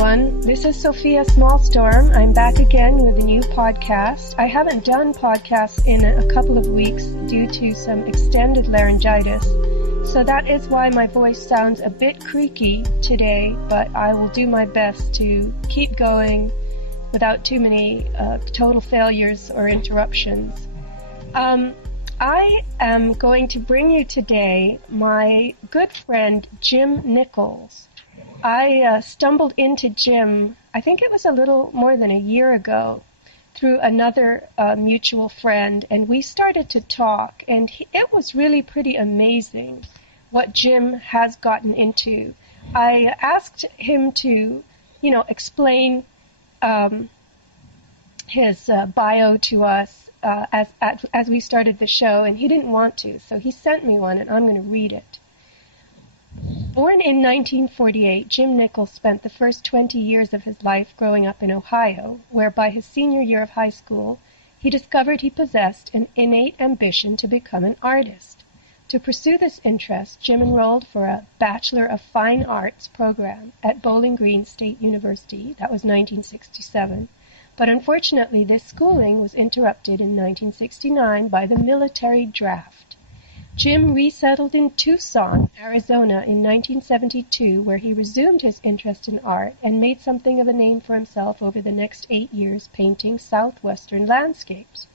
everyone. This is Sofia Smallstorm. I'm back again with a new podcast. I haven't done podcasts in a couple of weeks due to some extended laryngitis, so that is why my voice sounds a bit creaky today, but I will do my best to keep going without too many total failures or interruptions. I am going to bring you today my good friend Jim Nichols. I stumbled into Jim, I think it was a little more than a year ago, through another mutual friend, and we started to talk, and it was really pretty amazing what Jim has gotten into. I asked him to, explain his bio to us as we started the show, and he didn't want to, so he sent me one, and I'm going to read it. Born in 1948, Jim Nichols spent the first 20 years of his life growing up in Ohio, where by his senior year of high school, he discovered he possessed an innate ambition to become an artist. To pursue this interest, Jim enrolled for a Bachelor of Fine Arts program at Bowling Green State University. That was 1967. But unfortunately, this schooling was interrupted in 1969 by the military draft. Jim resettled in Tucson, Arizona in 1972, where he resumed his interest in art and made something of a name for himself over the next 8 years painting southwestern landscapes.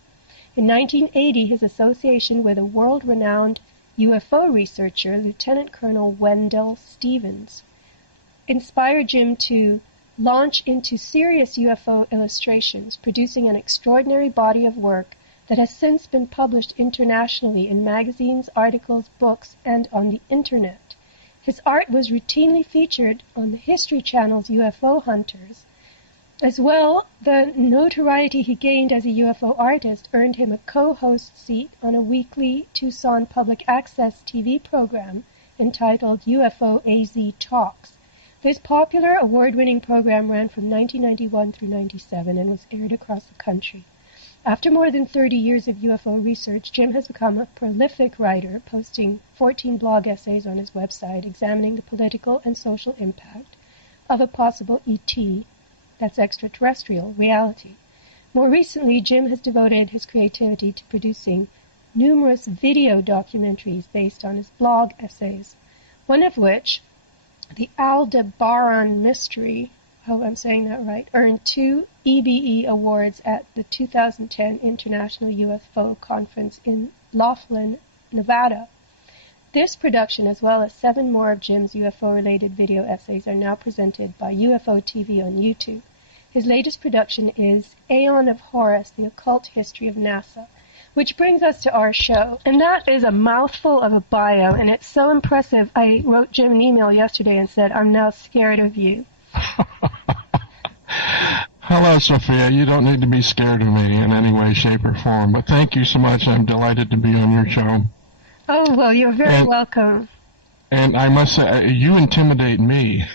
In 1980, his association with a world-renowned UFO researcher, Lieutenant Colonel Wendell Stevens, inspired Jim to launch into serious UFO illustrations, producing an extraordinary body of work that has since been published internationally in magazines, articles, books, and on the Internet. His art was routinely featured on the History Channel's UFO Hunters. As well, the notoriety he gained as a UFO artist earned him a co-host seat on a weekly Tucson public access TV program entitled UFO AZ Talks. This popular award-winning program ran from 1991 through 1997 and was aired across the country. After more than 30 years of UFO research, Jim has become a prolific writer, posting 14 blog essays on his website examining the political and social impact of a possible ET, that's extraterrestrial, reality. More recently, Jim has devoted his creativity to producing numerous video documentaries based on his blog essays, one of which, The Aldebaran Mystery, I hope I'm saying that right, earned 2 EBE awards at the 2010 International UFO Conference in Laughlin, Nevada. This production, as well as 7 more of Jim's UFO-related video essays, are now presented by UFO TV on YouTube. His latest production is Aeon of Horus, The Occult History of NASA, which brings us to our show. And that is a mouthful of a bio, and it's so impressive. I wrote Jim an email yesterday and said, I'm now scared of you. Hello, Sophia. You don't need to be scared of me in any way, shape, or form, but thank you so much. I'm delighted to be on your show. Oh, well, you're very welcome. And I must say, you intimidate me.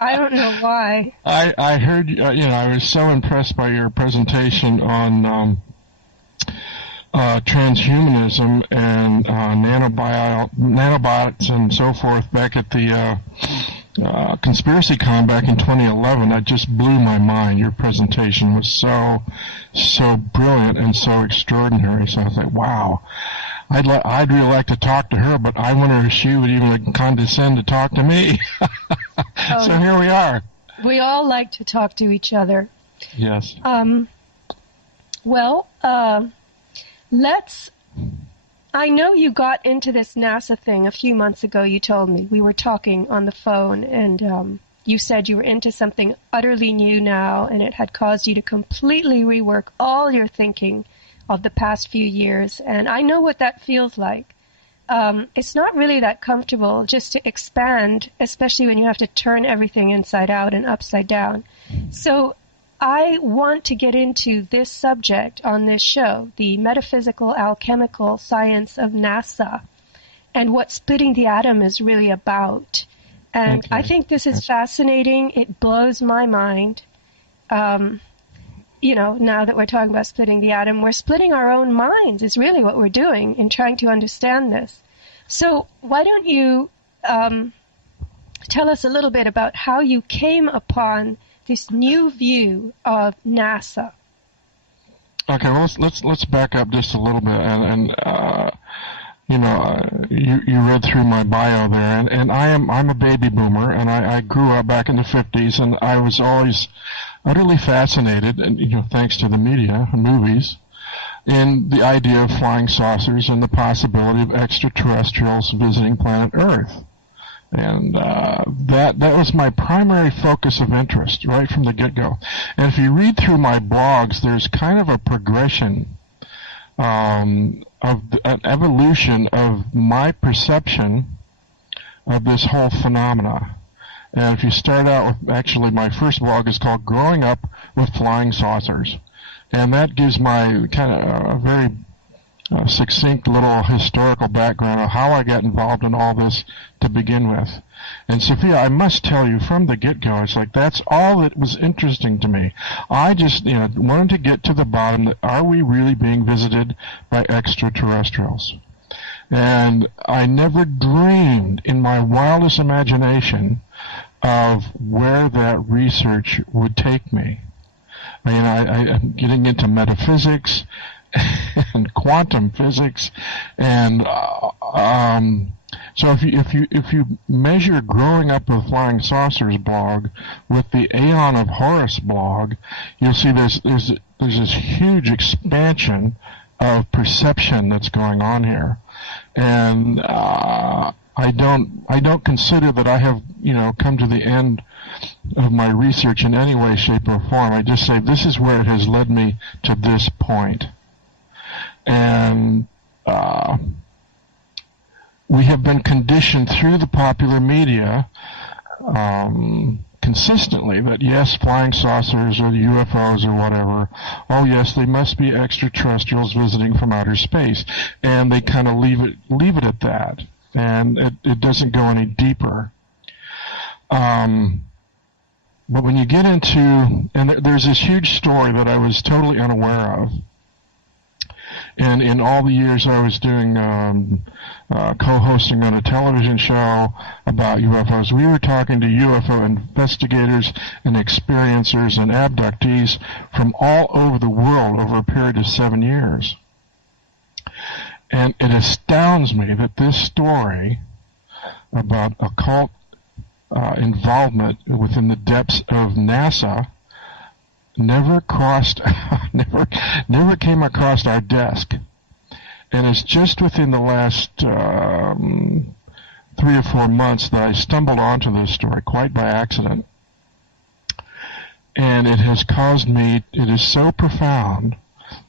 I don't know why. I heard, I was so impressed by your presentation on transhumanism and nanobots and so forth back at the Conspiracy Con back in 2011. That just blew my mind. Your presentation was so brilliant and so extraordinary. So I thought, wow, I'd really like to talk to her, but I wonder if she would even condescend to talk to me. So here we are. We all like to talk to each other. Yes. I know you got into this NASA thing a few months ago, you told me. We were talking on the phone, and you said you were into something utterly new now, and it had caused you to completely rework all your thinking of the past few years, and I know what that feels like. It's not really that comfortable just to expand, especially when you have to turn everything inside out and upside down. So I want to get into this subject on this show, the metaphysical alchemical science of NASA, and what splitting the atom is really about. And I think this is fascinating. It blows my mind. Now that we're talking about splitting the atom, we're splitting our own minds is really what we're doing in trying to understand this. So why don't you tell us a little bit about how you came upon this new view of NASA. Okay, well, let's back up just a little bit, and you read through my bio there, and I'm a baby boomer, and I grew up back in the 50s, and I was always utterly fascinated, and thanks to the media and movies, in the idea of flying saucers and the possibility of extraterrestrials visiting planet Earth. And that was my primary focus of interest right from the get-go. And if you read through my blogs, there's kind of a progression of an evolution of my perception of this whole phenomena. And if you start out with, actually, my first blog is called Growing Up with Flying Saucers. And that gives my kind of a very succinct little historical background of how I got involved in all this to begin with. And Sophia, I must tell you from the get-go, it's like that's all that was interesting to me. I just wanted to get to the bottom that are we really being visited by extraterrestrials? And I never dreamed in my wildest imagination of where that research would take me. I'm getting into metaphysics and quantum physics, and so if you measure Growing Up with Flying Saucers blog with the Aeon of Horus blog, you'll see there's this huge expansion of perception that's going on here, and I don't consider that I have come to the end of my research in any way, shape, or form. I just say this is where it has led me to this point. And we have been conditioned through the popular media consistently that, yes, flying saucers or UFOs or whatever, oh, yes, they must be extraterrestrials visiting from outer space. And they kind of leave it at that. And it doesn't go any deeper. But when you get into, and there's this huge story that I was totally unaware of. And in all the years I was doing co-hosting on a television show about UFOs, we were talking to UFO investigators and experiencers and abductees from all over the world over a period of 7 years. And it astounds me that this story about occult involvement within the depths of NASA never came across our desk. And it's just within the last 3 or 4 months that I stumbled onto this story, quite by accident. And it is so profound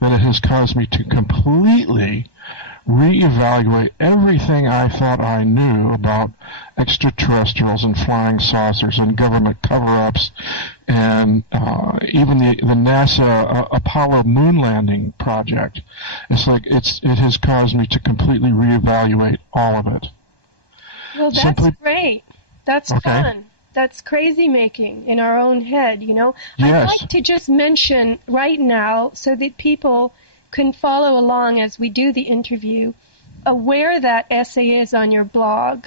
that it has caused me to completely reevaluate everything I thought I knew about extraterrestrials and flying saucers and government cover-ups and even the NASA Apollo moon landing project. It's like it has caused me to completely reevaluate all of it. Well, that's great. That's fun. That's crazy making in our own head, Yes. I'd like to just mention right now so that people can follow along as we do the interview, where that essay is on your blog.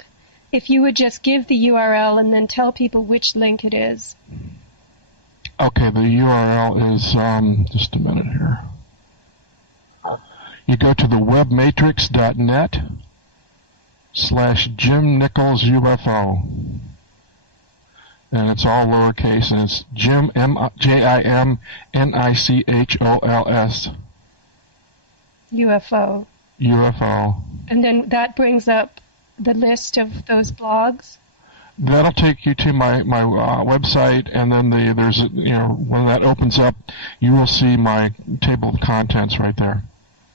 If you would just give the URL and then tell people which link it is. Okay, the URL is, just a minute here. You go to the webmatrix.net/Jim Nichols UFO. And it's all lowercase, and it's Jim, JIMNICHOLS. UFO. UFO. And then that brings up the list of those blogs? That'll take you to my website, and then there's when that opens up, you will see my table of contents right there.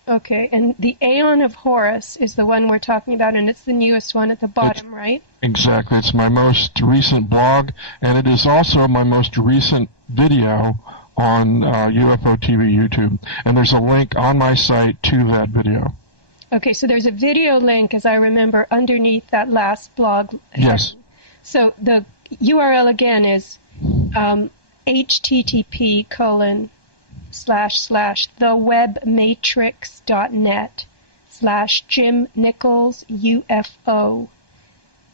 Okay, and the Aeon of Horus is the one we're talking about, and it's the newest one at the bottom, right? Exactly. It's my most recent blog, and it is also my most recent video on UFO TV YouTube. And there's a link on my site to that video. Okay, so there's a video link, as I remember, underneath that last blog. Yes. So the URL again is http://thewebmatrix.net/Jim Nichols UFO.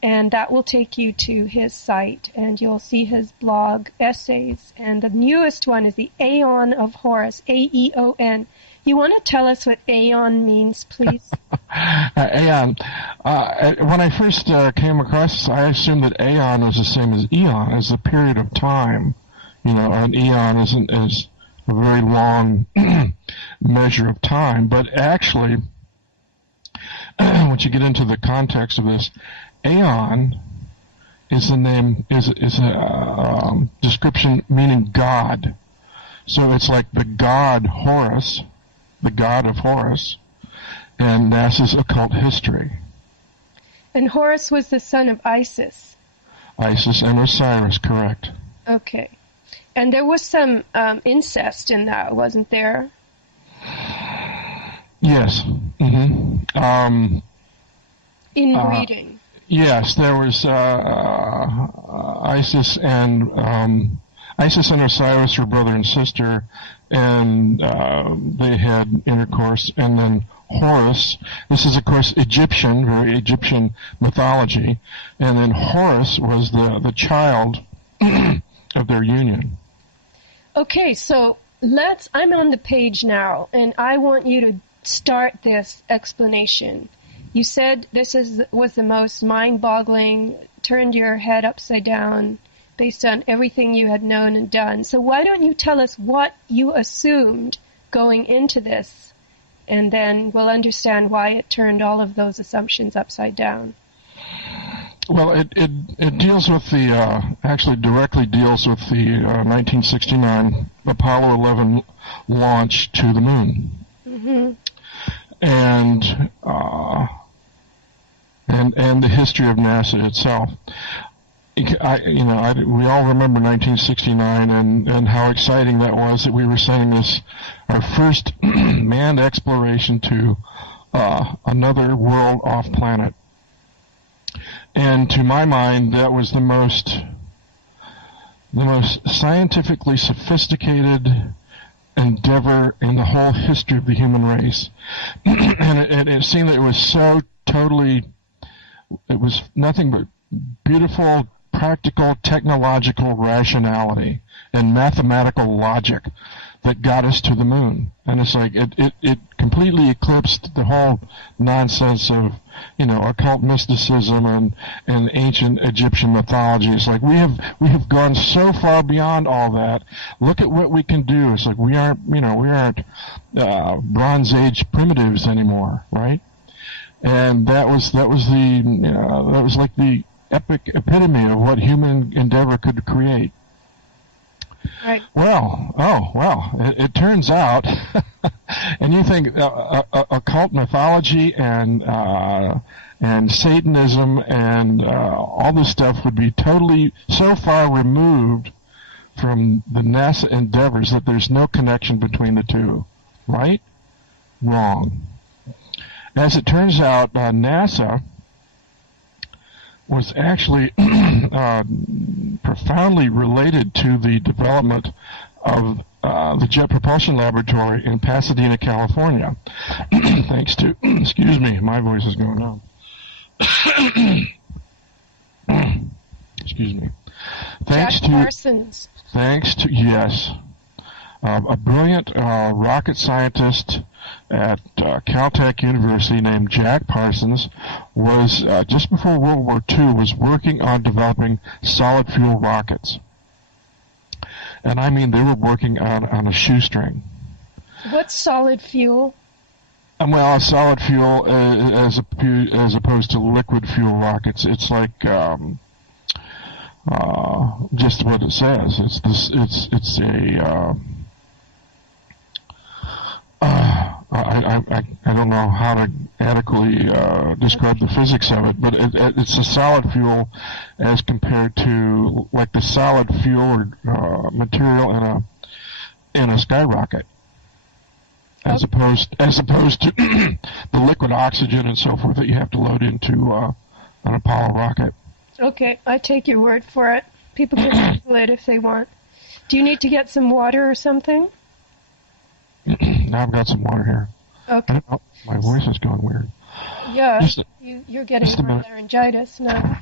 And that will take you to his site, and you'll see his blog essays. And the newest one is the Aeon of Horus, Aeon. You want to tell us what Aeon means, please? Aeon. When I first came across this, I assumed that Aeon was the same as Eon, as the period of time. An Eon is a very long measure of time. But actually, once you get into the context of this, Aeon is the name, is a description meaning God. So it's like the god Horus, the god of Horus, and NASA's occult history. And Horus was the son of Isis. Isis and Osiris, correct. Okay. And there was some incest in that, wasn't there? Yes. Mm-hmm. Inbreeding. Yes, there was Isis and Osiris were brother and sister, and they had intercourse. And then Horus, this is of course Egyptian, very Egyptian mythology, and then Horus was the child of their union. Okay, so I'm on the page now, and I want you to start this explanation. You said this was the most mind-boggling, turned your head upside down based on everything you had known and done. So why don't you tell us what you assumed going into this, and then we'll understand why it turned all of those assumptions upside down. Well, it deals with actually directly deals with the 1969 Apollo 11 launch to the moon. Mm-hmm. And the history of NASA itself. We all remember 1969 and how exciting that was, that we were sending our first manned exploration to another world off planet. And to my mind, that was the most scientifically sophisticated endeavor in the whole history of the human race. And it seemed that it was so totally, it was nothing but beautiful, practical, technological rationality and mathematical logic that got us to the moon. And it's like it completely eclipsed the whole nonsense of, occult mysticism and ancient Egyptian mythology. It's like we have gone so far beyond all that. Look at what we can do. It's like we aren't Bronze Age primitives anymore, right? And that was like the epic epitome of what human endeavor could create. Right. Well, it turns out, and you think occult mythology and Satanism and all this stuff would be totally so far removed from the NASA endeavors that there's no connection between the two, right? Wrong. As it turns out, NASA was actually profoundly related to the development of the Jet Propulsion Laboratory in Pasadena, California. Thanks to, excuse me, my voice is going on. Excuse me. Jack Parsons. Thanks to, yes, a brilliant rocket scientist at Caltech University named Jack Parsons was, just before World War II, was working on developing solid fuel rockets. And I mean, they were working on a shoestring. What's solid fuel? Well, a solid fuel, as opposed to liquid fuel rockets, it's like just what it says. It's a I don't know how to adequately describe the physics of it, but it's a solid fuel as compared to like the solid fuel or material in a skyrocket, as opposed to the liquid oxygen and so forth that you have to load into an Apollo rocket. Okay, I take your word for it. People can Google it if they want. Do you need to get some water or something? Now I've got some water here. Okay. My voice is going weird. Yeah, Just, you're getting just a minute. laryngitis now.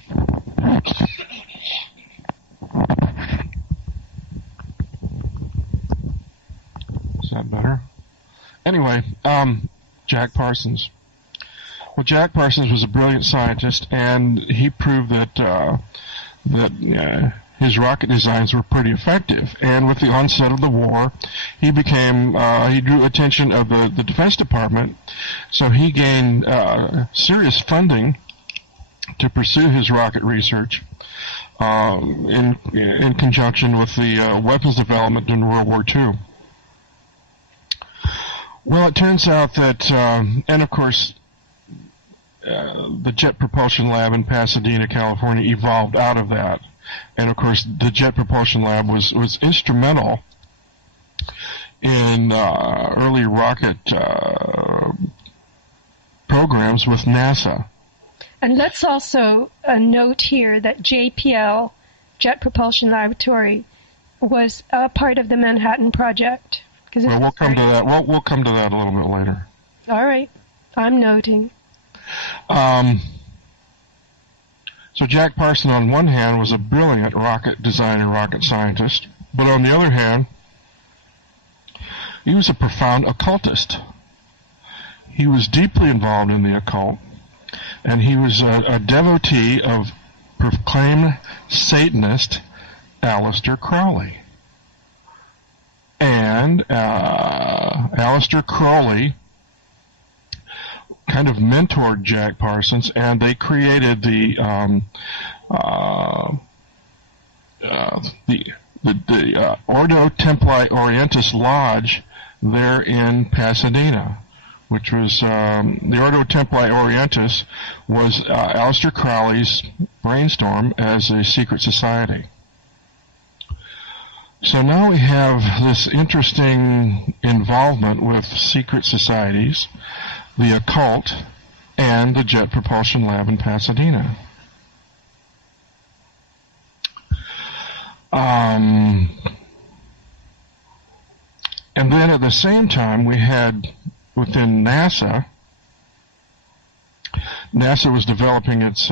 Is that better? Anyway, Jack Parsons. Well, Jack Parsons was a brilliant scientist, and he proved that his rocket designs were pretty effective. And with the onset of the war, he drew attention of the Defense Department, so he gained serious funding to pursue his rocket research in conjunction with the weapons development in World War II. Well, it turns out that, and of course, the Jet Propulsion Lab in Pasadena, California, evolved out of that. And of course, the Jet Propulsion Lab was instrumental in early rocket programs with NASA. And let's also note here that JPL, Jet Propulsion Laboratory, was a part of the Manhattan Project. Well, we'll come to that. We'll come to that a little bit later. All right, I'm noting. So Jack Parsons, on one hand, was a brilliant rocket designer, rocket scientist, but on the other hand, he was a profound occultist. He was deeply involved in the occult, and he was a devotee of proclaimed Satanist Aleister Crowley. And Aleister Crowley kind of mentored Jack Parsons, and they created the Ordo Templi Orientis Lodge there in Pasadena, which was the Ordo Templi Orientis was Aleister Crowley's brainstorm as a secret society. So now we have this interesting involvement with secret societies, the occult, and the Jet Propulsion Lab in Pasadena. And then at the same time, we had within NASA was developing its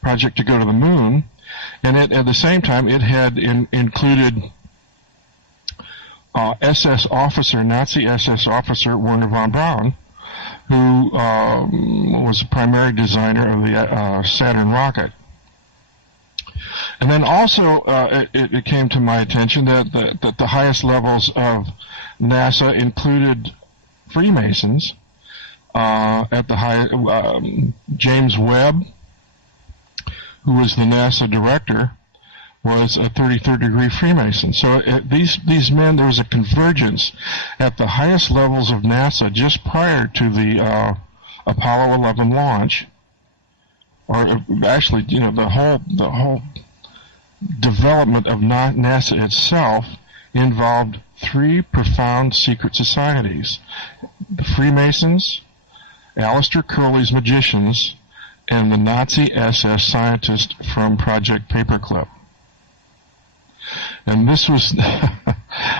project to go to the moon, and at the same time, it had included Nazi SS officer Werner von Braun, who was the primary designer of the Saturn rocket. And then also, it came to my attention that the highest levels of NASA included Freemasons. At the James Webb, who was the NASA director, was a 33rd degree Freemason. So these men, there was a convergence at the highest levels of NASA just prior to the Apollo 11 launch, or actually, the whole development of NASA itself involved three profound secret societies: the Freemasons, Aleister Crowley's magicians, and the Nazi SS scientist from Project Paperclip. And this was,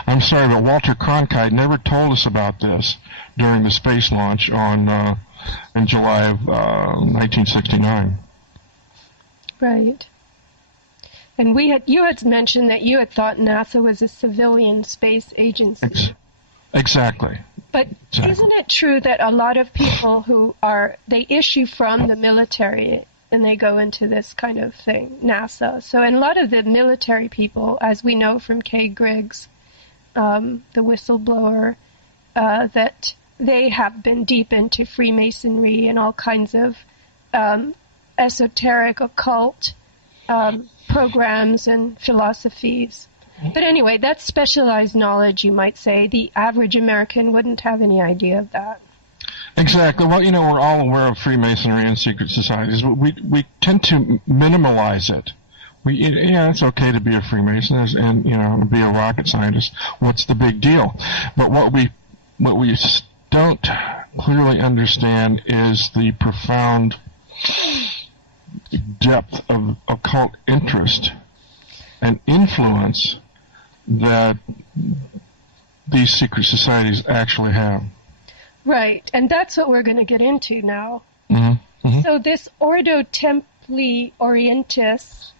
I'm sorry, but Walter Cronkite never told us about this during the space launch in July of 1969. Right. And you had mentioned that you had thought NASA was a civilian space agency. Exactly. But isn't it true that a lot of people they issue from the military and they go into this kind of thing, NASA? So, and a lot of the military people, as we know from Kay Griggs, the whistleblower, that they have been deep into Freemasonry and all kinds of esoteric occult programs and philosophies. But anyway, that's specialized knowledge, you might say. The average American wouldn't have any idea of that. Exactly. Well, we're all aware of Freemasonry and secret societies, but we tend to minimalize it. It's okay to be a Freemason and be a rocket scientist. What's the big deal? But what we don't clearly understand is the profound depth of occult interest and influence that these secret societies actually have. Right, and that's what we're going to get into now. Mm-hmm. Mm-hmm. So this Ordo Templi Orientis,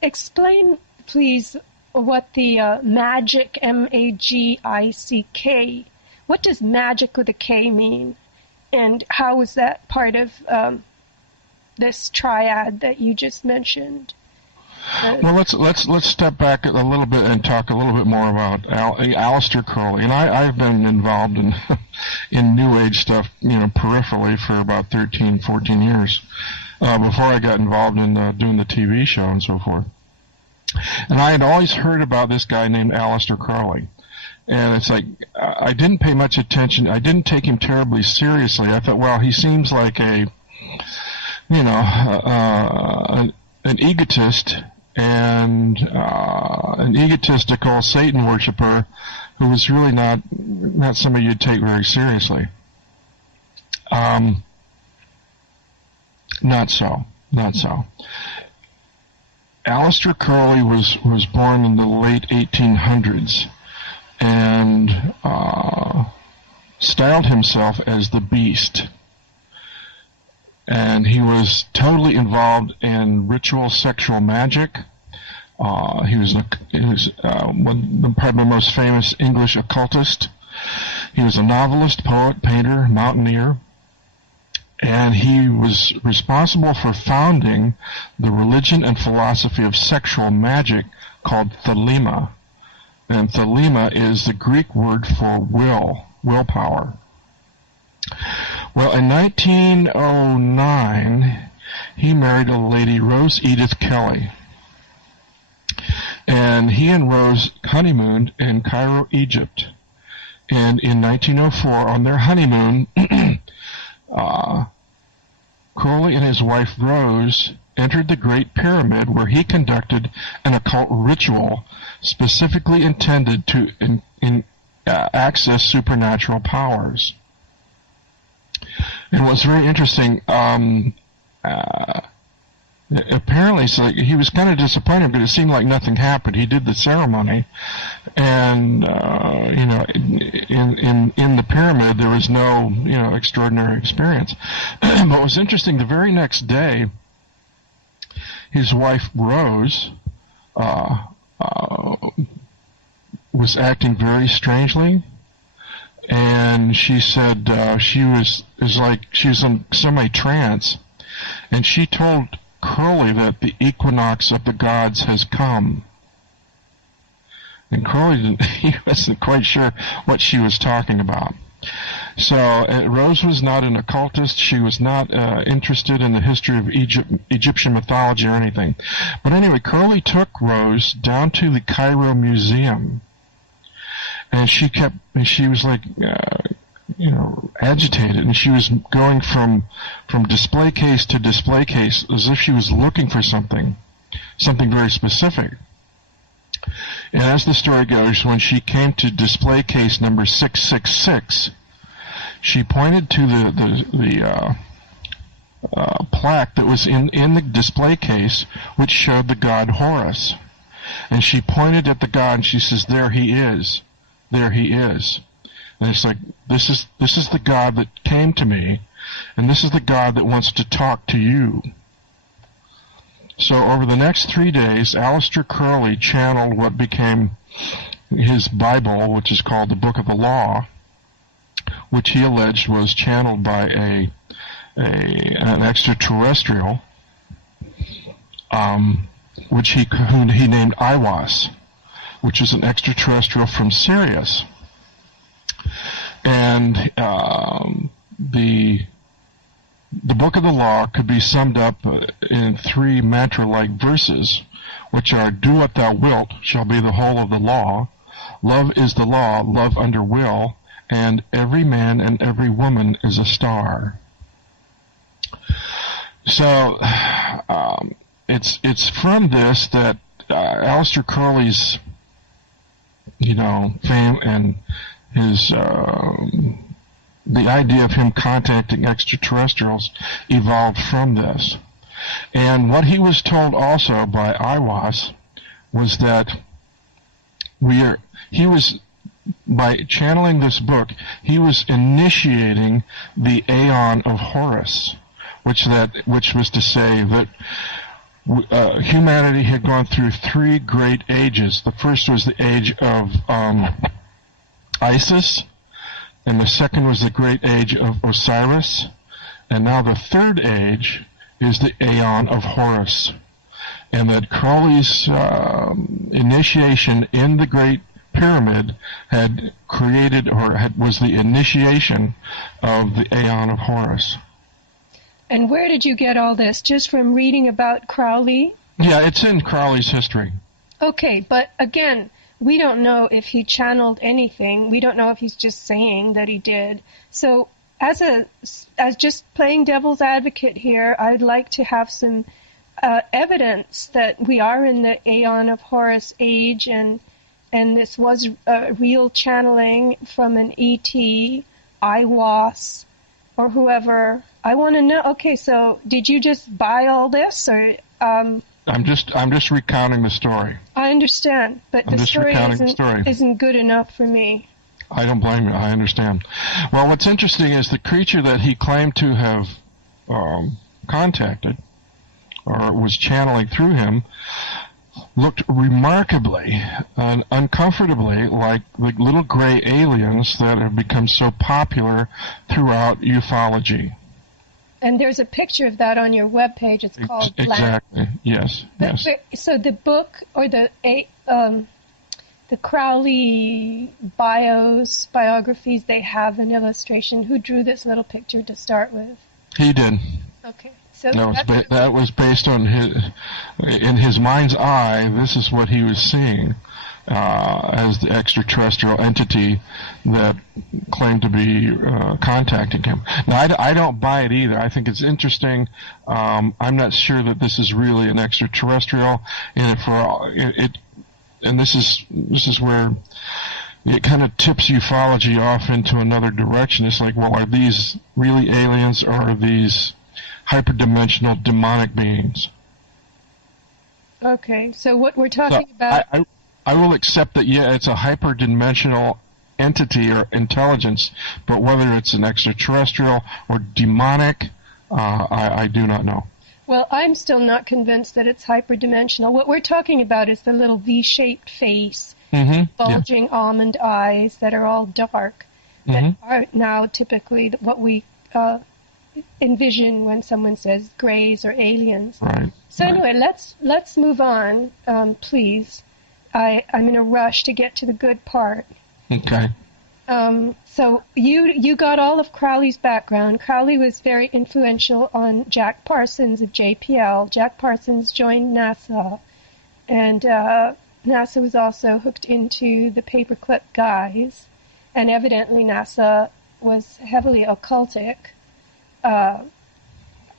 explain, please, what the magic, M-A-G-I-C-K, what does magic with a K mean? And how is that part of this triad that you just mentioned? Well, let's step back a little bit and talk a little bit more about Aleister Crowley. And I've been involved in in New Age stuff, peripherally for about 13, 14 years before I got involved in doing the TV show and so forth. And I had always heard about this guy named Aleister Crowley. And it's like, I didn't pay much attention. I didn't take him terribly seriously. I thought, well, he seems like an egotist and an egotistical Satan worshiper who was really not somebody you'd take very seriously. Not so. Aleister Crowley was born in the late 1800s and styled himself as the Beast. And he was totally involved in ritual sexual magic. He was probably the most famous English occultist. He was a novelist, poet, painter, mountaineer, and he was responsible for founding the religion and philosophy of sexual magic called Thelema. And Thelema is the Greek word for willpower. Well, in 1909, he married a lady, Rose Edith Kelly. And he and Rose honeymooned in Cairo, Egypt. And in 1904, on their honeymoon, Crowley and his wife Rose entered the Great Pyramid, where he conducted an occult ritual specifically intended to access supernatural powers. And what's very interesting, apparently, so he was kind of disappointed because it seemed like nothing happened. He did the ceremony, and in the pyramid there was no extraordinary experience. But what was interesting, the very next day, his wife Rose was acting very strangely. And she said she was in semi-trance, and she told Crowley that the equinox of the gods has come. And Crowley he wasn't quite sure what she was talking about. So Rose was not an occultist. She was not interested in the history of Egyptian mythology or anything. But anyway, Crowley took Rose down to the Cairo Museum. And she was like, agitated, and she was going from display case to display case as if she was looking for something very specific. And as the story goes, when she came to display case number 666, she pointed to the plaque that was in the display case, which showed the god Horus. And she pointed at the god, and she says, "There he is. There he is." And it's like, this is the God that came to me, and this is the God that wants to talk to you. So over the next 3 days, Aleister Crowley channeled what became his Bible, which is called the Book of the Law, which he alleged was channeled by an extraterrestrial, who he named Aiwass, which is an extraterrestrial from Sirius. And the Book of the Law could be summed up in 3 mantra-like verses, which are, "Do what thou wilt shall be the whole of the law. Love is the law, love under will, and every man and every woman is a star." So it's from this that Aleister Crowley's fame and his the idea of him contacting extraterrestrials evolved from this. And what he was told also by Aiwass was that by channeling this book, he was initiating the Aeon of Horus, which was to say that humanity had gone through three great ages. The first was the age of Isis, and the second was the great age of Osiris, and now the third age is the Aeon of Horus. And that Crowley's initiation in the Great Pyramid had created, was the initiation of the Aeon of Horus. And where did you get all this? Just from reading about Crowley? Yeah, it's in Crowley's history. Okay, but again, we don't know if he channeled anything. We don't know if he's just saying that he did. So as just playing devil's advocate here, I'd like to have some evidence that we are in the Aeon of Horus age, and this was a real channeling from an ET, IWAS, or whoever. I want to know. Okay, so did you just buy all this, or? I'm just recounting the story. I understand, but the story isn't good enough for me. I don't blame you. I understand. Well, what's interesting is the creature that he claimed to have contacted, or was channeling through him, looked remarkably and uncomfortably like the little gray aliens that have become so popular throughout ufology. And there's a picture of that on your webpage. It's called Exactly. Yes. Yes. So the book, or the Crowley biographies, they have an illustration. Who drew this little picture to start with? He did. Okay. So that was based on in his mind's eye. This is what he was seeing as the extraterrestrial entity that claimed to be contacting him. Now, I don't buy it either. I think it's interesting. I'm not sure that this is really an extraterrestrial, and this is where it kind of tips ufology off into another direction. It's like, well, are these really aliens, or are these hyperdimensional demonic beings? Okay, so what we're talking about... I will accept that, yeah, it's a hyperdimensional entity or intelligence, but whether it's an extraterrestrial or demonic, I do not know. Well, I'm still not convinced that it's hyperdimensional. What we're talking about is the little V-shaped face, bulging almond eyes that are all dark, that are now typically what we envision when someone says grays or aliens. Right. So anyway, let's move on, please. I'm in a rush to get to the good part. Okay. So you got all of Crowley's background. Crowley was very influential on Jack Parsons of JPL. Jack Parsons joined NASA, and NASA was also hooked into the paperclip guys, and evidently NASA was heavily occultic.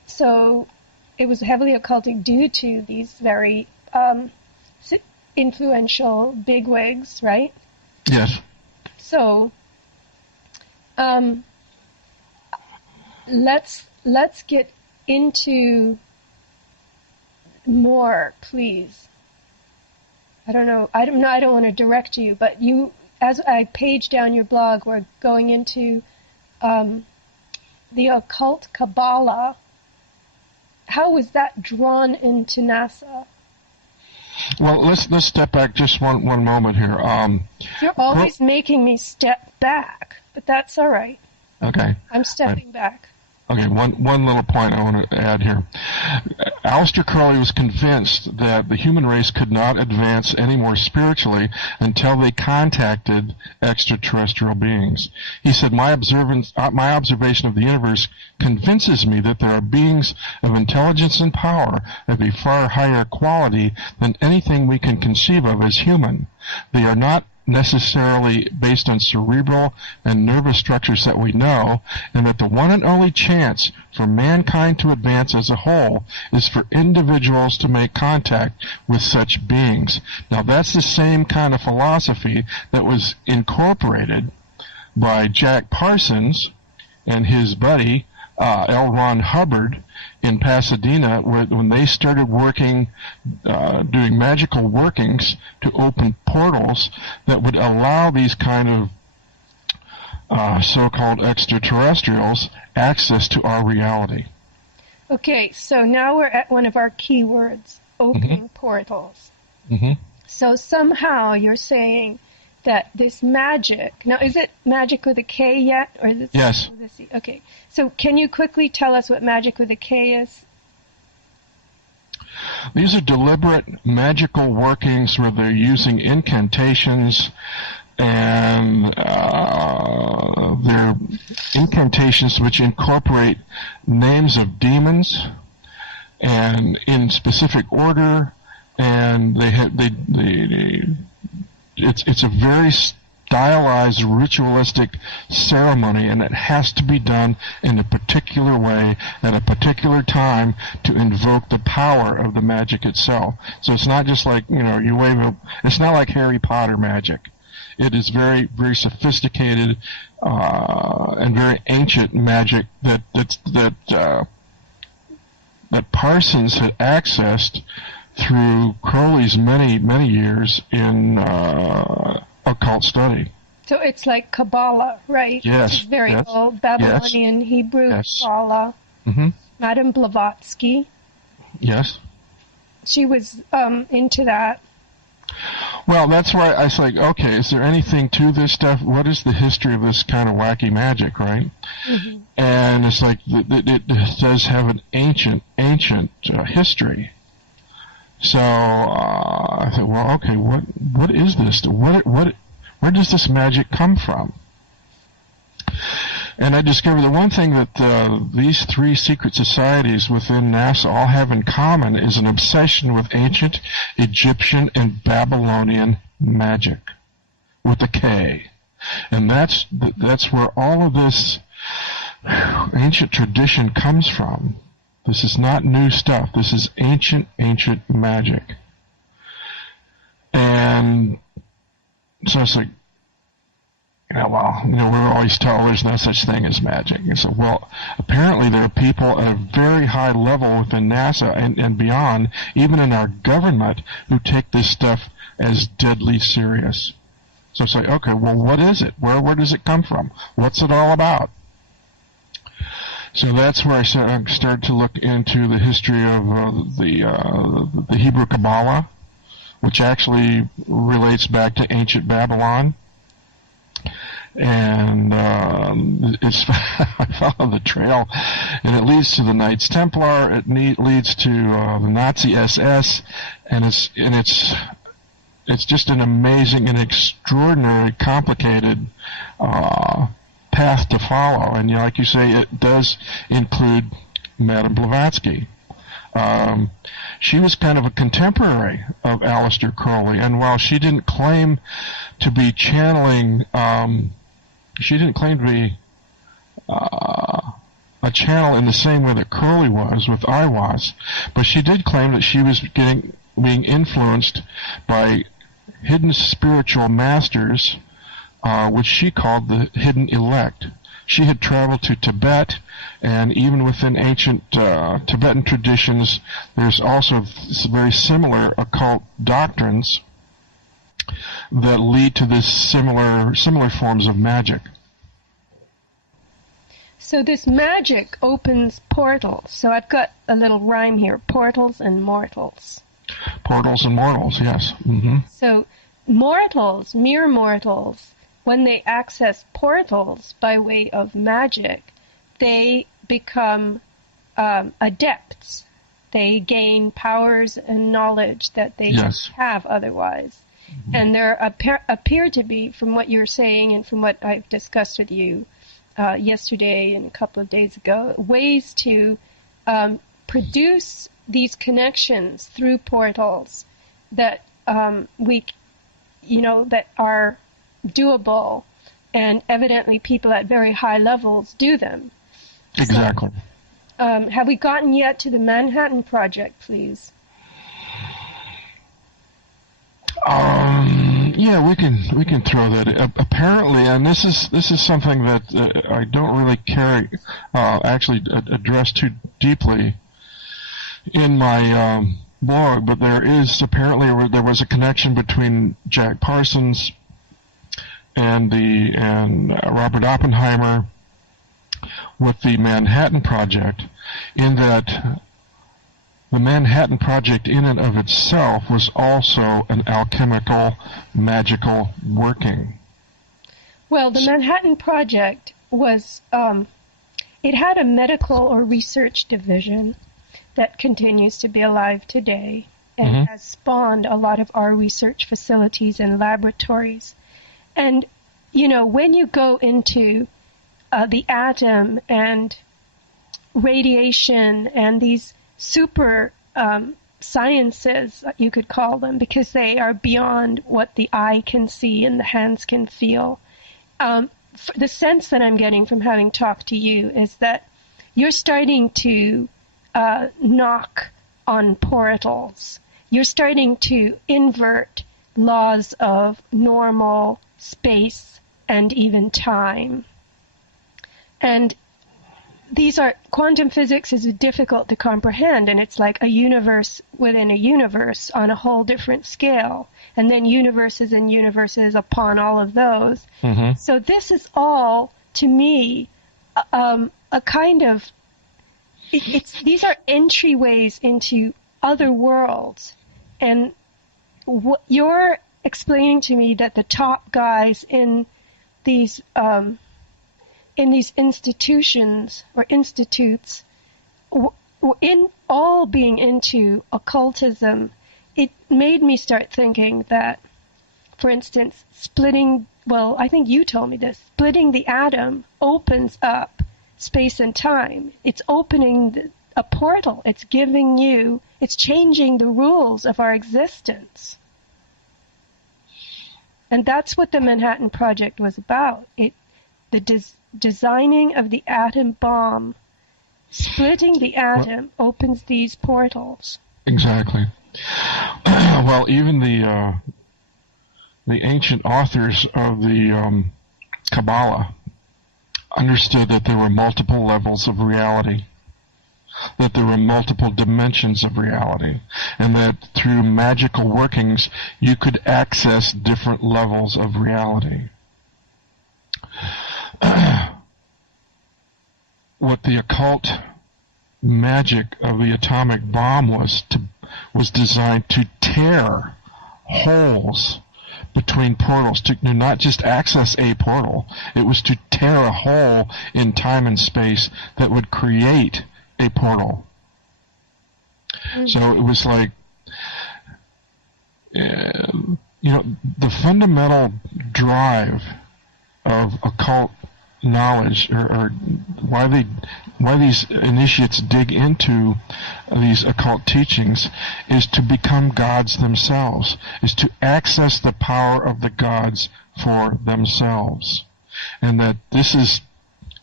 So it was heavily occultic due to these very influential bigwigs, right? Yes. So let's get into more, please. I don't want to direct you, but you, as I page down your blog, we're going into the occult Kabbalah. How was that drawn into NASA? Well, let's step back just one moment here. You're always making me step back, but that's all right. Okay. I'm stepping back. Okay, one little point I want to add here. Aleister Crowley was convinced that the human race could not advance any more spiritually until they contacted extraterrestrial beings. He said, my observation of the universe convinces me that there are beings of intelligence and power of a far higher quality than anything we can conceive of as human. They are not necessarily based on cerebral and nervous structures that we know, and that the one and only chance for mankind to advance as a whole is for individuals to make contact with such beings. Now, that's the same kind of philosophy that was incorporated by Jack Parsons and his buddy L. Ron Hubbard in Pasadena, when they started working, doing magical workings to open portals that would allow these kind of so-called extraterrestrials access to our reality. Okay, so now we're at one of our key words, opening portals. So somehow you're saying that this magic, now is it magic with a K yet? Or is it yes. With a C? Okay, so can you quickly tell us what magic with a K is? These are deliberate magical workings where they're using incantations, and they're incantations which incorporate names of demons and in specific order, and it's a very stylized ritualistic ceremony, and it has to be done in a particular way at a particular time to invoke the power of the magic itself. So it's not just like, you wave it's not like Harry Potter magic. It is very, very sophisticated and very ancient magic that Parsons had accessed through Crowley's many, many years in occult study. So it's like Kabbalah, right? Yes. Which is very old Babylonian Hebrew Kabbalah. Madame Blavatsky. Yes. She was into that. Well, that's why I was like, okay, is there anything to this stuff? What is the history of this kind of wacky magic, right? And it's like, it does have an ancient history. So I thought, well, okay, what is this? Where does this magic come from? And I discovered the one thing that these three secret societies within NASA all have in common is an obsession with ancient Egyptian and Babylonian magic, with a K. And that's where all of this ancient tradition comes from. This is not new stuff. This is ancient magic. And so it's like, we're always told there's no such thing as magic. And so, well, apparently there are people at a very high level within NASA and beyond, even in our government, who take this stuff as deadly serious. So it's like, okay, well, what is it? Where does it come from? What's it all about? So that's where I started to look into the history of the Hebrew Kabbalah, which actually relates back to ancient Babylon. And I follow the trail, and it leads to the Knights Templar. It leads to the Nazi SS, and it's just an amazing and extraordinarily complicated path to follow. And like you say, it does include Madame Blavatsky. She was kind of a contemporary of Aleister Crowley, and while she didn't claim to be channeling, she didn't claim to be a channel in the same way that Crowley was with Aiwass, but she did claim that she was being influenced by hidden spiritual masters, which she called the hidden elect. She had traveled to Tibet, and even within ancient Tibetan traditions, there's also very similar occult doctrines that lead to this similar forms of magic. So this magic opens portals. So I've got a little rhyme here: portals and mortals. Portals and mortals, yes. So mortals, mere mortals, when they access portals by way of magic, they become adepts. They gain powers and knowledge that they don't have otherwise. And there appear to be, from what you're saying and from what I've discussed with you yesterday and a couple of days ago, ways to produce these connections through portals that that are doable, and evidently people at very high levels do them. Exactly. So, have we gotten yet to the Manhattan Project, please? Yeah, we can throw that. Apparently, and this is something that I don't really actually address too deeply in my blog, but there was a connection between Jack Parsons and Robert Oppenheimer with the Manhattan Project, in that the Manhattan Project in and of itself was also an alchemical, magical working. Well, the Manhattan Project was, it had a medical or research division that continues to be alive today and has spawned a lot of our research facilities and laboratories. And, when you go into the atom and radiation and these super sciences, you could call them, because they are beyond what the eye can see and the hands can feel. The sense that I'm getting from having talked to you is that you're starting to knock on portals. You're starting to invert laws of normal space and even time. And quantum physics is difficult to comprehend, and it's like a universe within a universe on a whole different scale, and then universes and universes upon all of those. So this is all, to me, a kind of, these are entryways into other worlds. And you're explaining to me that the top guys in these institutions or institutes, in all being into occultism, it made me start thinking that, for instance, I think you told me this, splitting the atom opens up space and time. It's opening a portal. It's changing the rules of our existence. And that's what the Manhattan Project was about. The designing of the atom bomb, splitting the atom, opens these portals. Exactly. Well, even the ancient authors of the Kabbalah understood that there were multiple levels of reality, that there were multiple dimensions of reality, and that through magical workings you could access different levels of reality. What the occult magic of the atomic bomb was designed to tear holes between portals, to not just access a portal. It was to tear a hole in time and space that would create a portal. So it was like, the fundamental drive of occult knowledge, or why these initiates dig into these occult teachings, is to become gods themselves, is to access the power of the gods for themselves, and that this is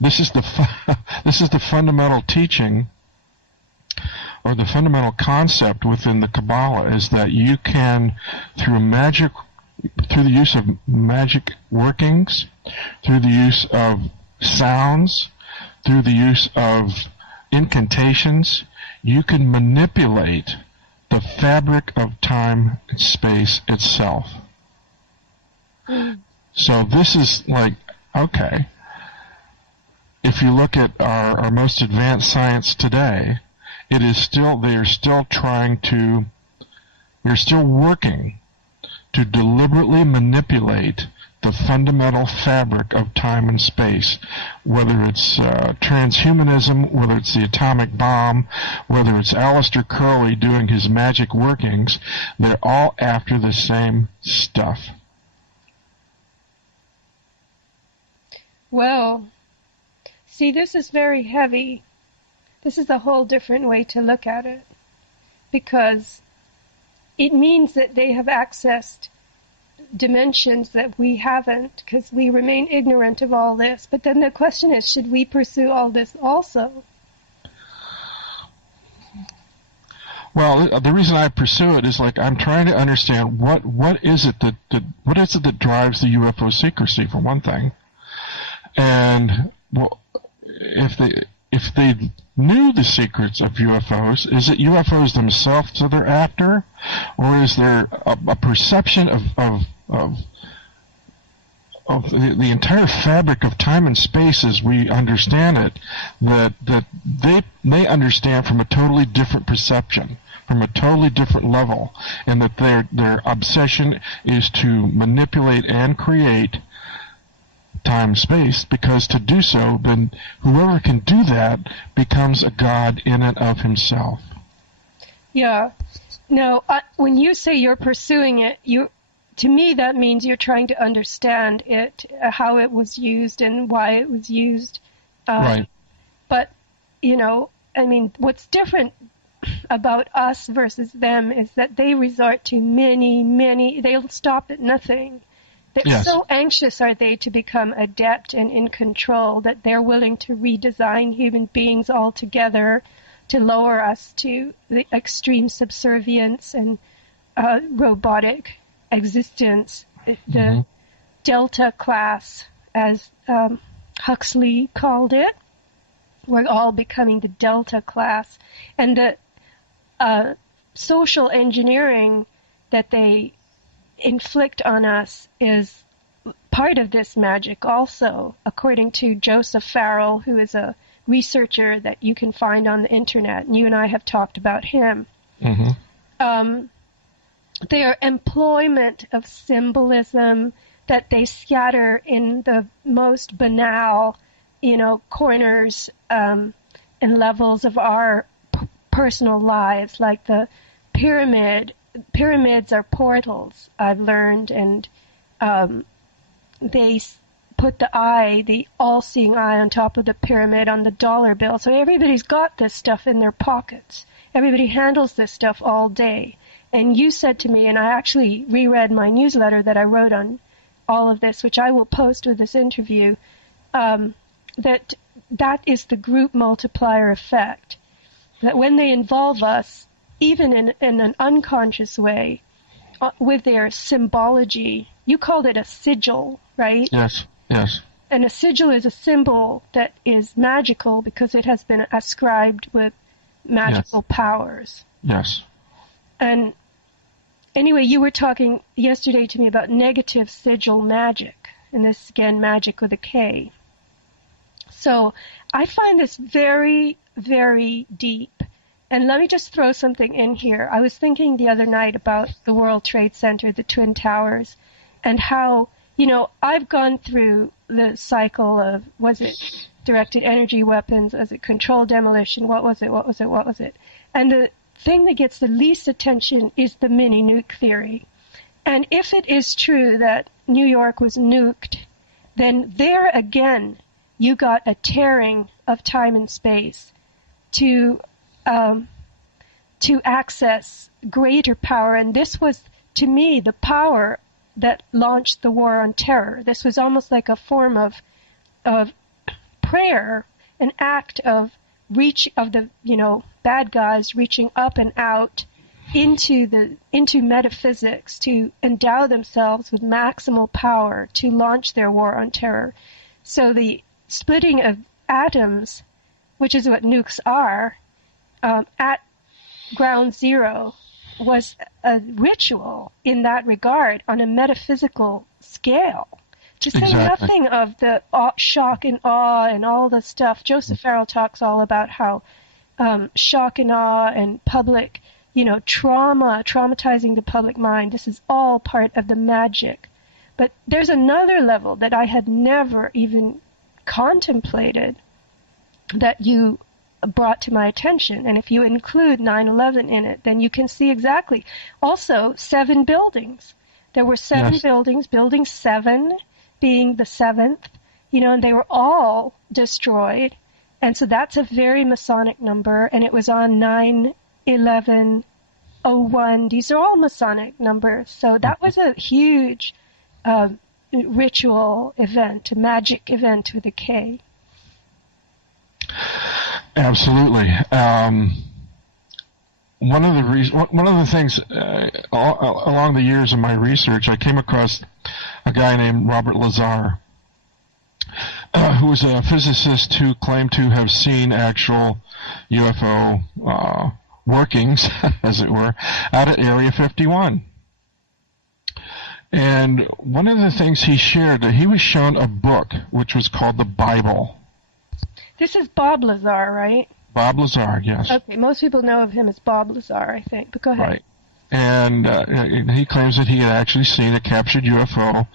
the fundamental teaching, or the fundamental concept within the Kabbalah, is that you can, through the use of magic workings, through the use of sounds, through the use of incantations, you can manipulate the fabric of time and space itself. So this is like, okay, if you look at our most advanced science today, they are still working to deliberately manipulate the fundamental fabric of time and space, whether it's transhumanism, whether it's the atomic bomb, whether it's Aleister Crowley doing his magic workings. They're all after the same stuff. Well, see, this is very heavy. This is a whole different way to look at it, because it means that they have accessed dimensions that we haven't, because we remain ignorant of all this. But then the question is, should we pursue all this also? Well, the reason I pursue it is like I'm trying to understand what is it that drives the UFO secrecy, for one thing, and well, if they knew the secrets of UFOs, is it UFOs themselves that they're after, or is there a perception of the entire fabric of time and space as we understand it, that they understand from a totally different perception, from a totally different level, and that their obsession is to manipulate and create time and space, because to do so, then whoever can do that becomes a god in and of himself. Yeah. No, when you say you're pursuing it, to me that means you're trying to understand it, how it was used and why it was used. Right. But, I mean, what's different about us versus them is that they resort to many, they'll stop at nothing. Yes. So anxious are they to become adept and in control that they're willing to redesign human beings altogether to lower us to the extreme subservience and robotic existence. The Delta class, as Huxley called it. We're all becoming the Delta class. And the social engineering that they inflict on us is part of this magic also, according to Joseph Farrell, who is a researcher that you can find on the internet, and you and I have talked about him. Their employment of symbolism that they scatter in the most banal, corners and levels of our personal lives, like the pyramid. Pyramids are portals, I've learned, and they put the all-seeing eye on top of the pyramid on the dollar bill. So everybody's got this stuff in their pockets. Everybody handles this stuff all day. And you said to me, and I actually reread my newsletter that I wrote on all of this, which I will post with this interview, that is the group multiplier effect. That when they involve us, even in an unconscious way, with their symbology, you called it a sigil, right? Yes. And a sigil is a symbol that is magical because it has been ascribed with magical powers. Yes. And anyway, you were talking yesterday to me about negative sigil magic, and this again, magic with a K. So I find this very, very deep. And let me just throw something in here. I was thinking the other night about the World Trade Center, the Twin Towers, and how, I've gone through the cycle of, was it directed energy weapons, was it controlled demolition, what was it? And the thing that gets the least attention is the mini-nuke theory. And if it is true that New York was nuked, then there again, you got a tearing of time and space to access greater power. And this was, to me, the power that launched the war on terror. This was almost like a form of prayer, an act of the bad guys reaching up and out into metaphysics to endow themselves with maximal power to launch their war on terror. So the splitting of atoms, which is what nukes are, at ground zero, was a ritual in that regard on a metaphysical scale. To say nothing of the shock and awe and all the stuff. Joseph Farrell talks all about how shock and awe and public, traumatizing the public mind, this is all part of the magic. But there's another level that I had never even contemplated that you brought to my attention. And if you include 9/11 in it, then you can see exactly. Also, 7 buildings. There were 7 buildings, building 7 being the 7th, and they were all destroyed. And so that's a very Masonic number, and it was on 9/11/01. These are all Masonic numbers. So that was a huge ritual event, a magic event with a K. one of the things along the years of my research, I came across a guy named Robert Lazar, who was a physicist who claimed to have seen actual UFO workings, as it were, out at Area 51. And one of the things he shared, that he was shown a book which was called the Bible. This is Bob Lazar, right? Bob Lazar, yes. Okay, most people know of him as Bob Lazar, I think, but go ahead. Right. And he claims that he had actually seen a captured UFO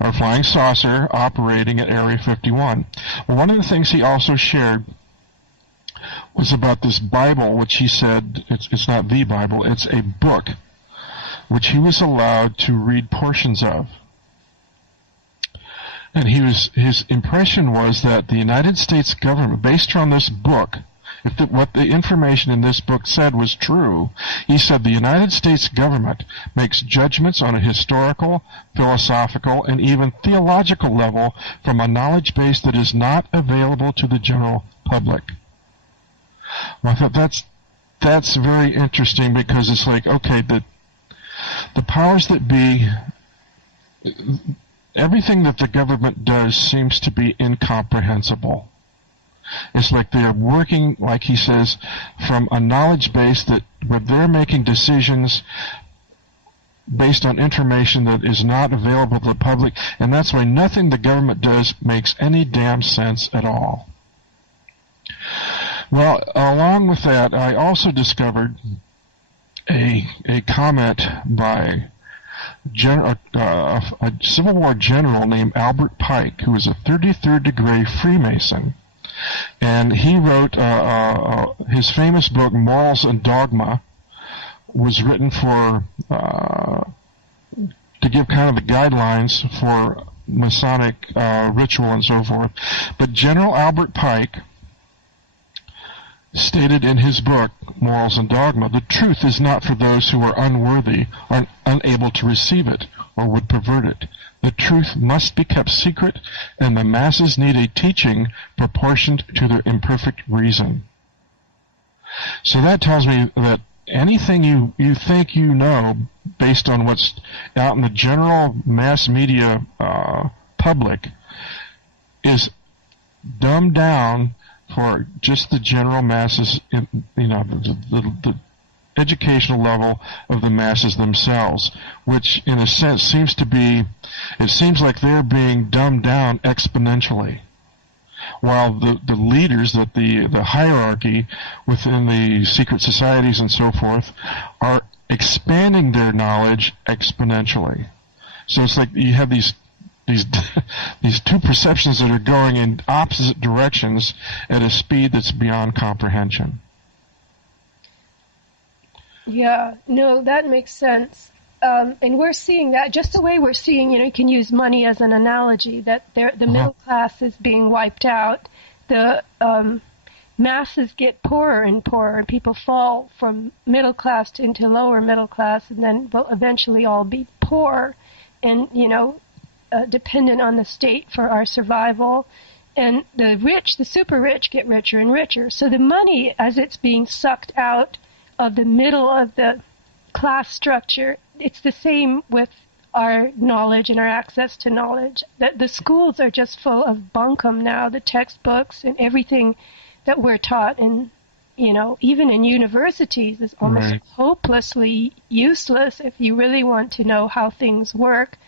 or flying saucer operating at Area 51. Well, one of the things he also shared was about this Bible, which he said, it's not the Bible, it's a book, which he was allowed to read portions of. And his impression was that the United States government, based on this book, what the information in this book said was true, he said the United States government makes judgments on a historical, philosophical, and even theological level from a knowledge base that is not available to the general public. Well, I thought that's very interesting, because it's like, okay, the powers that be, everything that the government does seems to be incomprehensible. It's like they're working, like he says, from a knowledge base that where they're making decisions based on information that is not available to the public, and that's why nothing the government does makes any damn sense at all. Well, along with that, I also discovered a comment by a Civil War general named Albert Pike, who was a 33rd degree Freemason. And he wrote his famous book, Morals and Dogma, was written to give kind of the guidelines for Masonic ritual and so forth. But General Albert Pike stated in his book, Morals and Dogma, the truth is not for those who are unworthy or unable to receive it or would pervert it. The truth must be kept secret, and the masses need a teaching proportioned to their imperfect reason. So that tells me that anything you think you know, based on what's out in the general mass media public, is dumbed down for just the general masses, the educational level of the masses themselves, which in a sense seems like they're being dumbed down exponentially, while the leaders, the hierarchy within the secret societies and so forth, are expanding their knowledge exponentially. So it's like you have these two perceptions that are going in opposite directions at a speed that's beyond comprehension. Yeah, no, that makes sense. And we're seeing that just the way we're seeing, you can use money as an analogy, that the middle class is being wiped out. The masses get poorer and poorer, and people fall from middle class into lower middle class, and then will eventually all be poor and, dependent on the state for our survival. And the rich, the super rich, get richer and richer. So the money, as it's being sucked out of the middle of the class structure, it's the same with our knowledge and our access to knowledge. That the schools are just full of bunkum now, the textbooks and everything that we're taught, and even in universities is almost hopelessly useless if you really want to know how things work.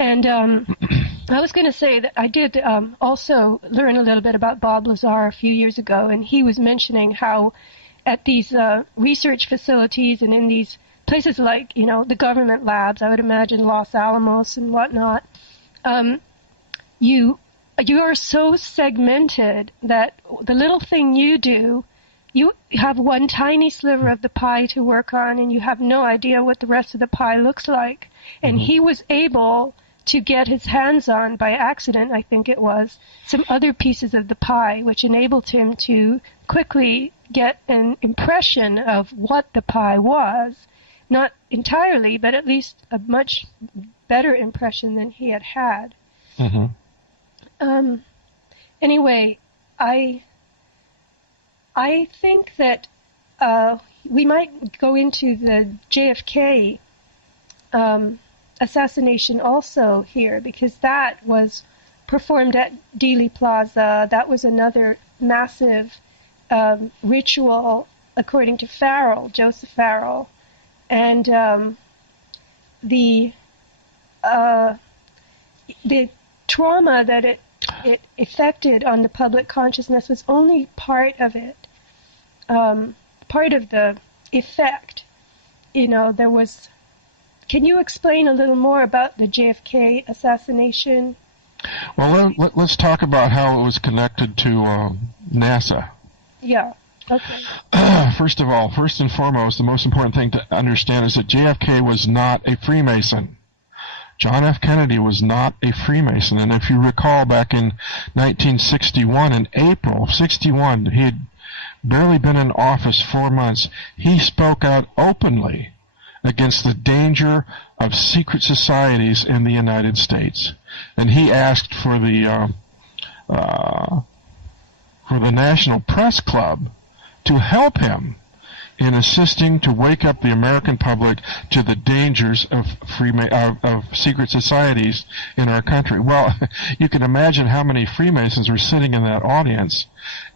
And I was going to say that I did also learn a little bit about Bob Lazar a few years ago, and he was mentioning how at these research facilities and in these places like, the government labs, I would imagine Los Alamos and whatnot, you are so segmented that the little thing you do, you have one tiny sliver of the pie to work on, and you have no idea what the rest of the pie looks like. And he was able to get his hands on, by accident I think it was, some other pieces of the pie, which enabled him to quickly get an impression of what the pie was. Not entirely, but at least a much better impression than he had had. Anyway, I think that we might go into the JFK assassination also here, because that was performed at Dealey Plaza. That was another massive ritual, according to Farrell, Joseph Farrell. And the trauma that it affected on the public consciousness was only part of it, part of the effect. You know, there was... Can you explain a little more about the JFK assassination? Well, let's talk about how it was connected to NASA. Yeah, okay. First and foremost, the most important thing to understand is that JFK was not a Freemason. John F. Kennedy was not a Freemason. And if you recall, back in 1961, in April of 61, he had barely been in office 4 months. He spoke out openly against the danger of secret societies in the United States. And he asked for the National Press Club to help him in assisting to wake up the American public to the dangers of secret societies in our country. Well, you can imagine how many Freemasons were sitting in that audience,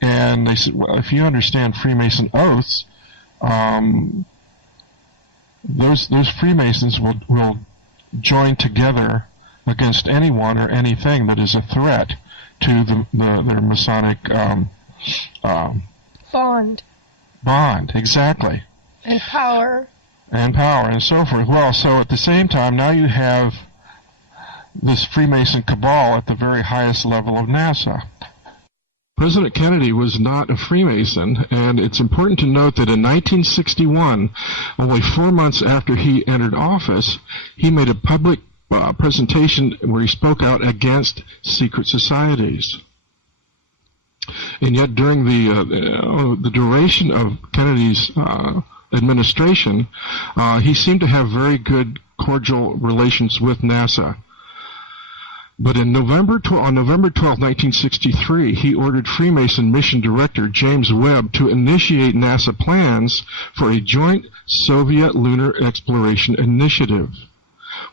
and they said, well, if you understand Freemason oaths, those Freemasons will join together against anyone or anything that is a threat to their Masonic bond, exactly. And power, and so forth. Well, so at the same time, now you have this Freemason cabal at the very highest level of NASA. President Kennedy was not a Freemason, and it's important to note that in 1961, only 4 months after he entered office, he made a public presentation where he spoke out against secret societies. And yet during the duration of Kennedy's administration, he seemed to have very good, cordial relations with NASA. But on November 12, 1963, he ordered Freemason Mission Director James Webb to initiate NASA plans for a joint Soviet lunar exploration initiative,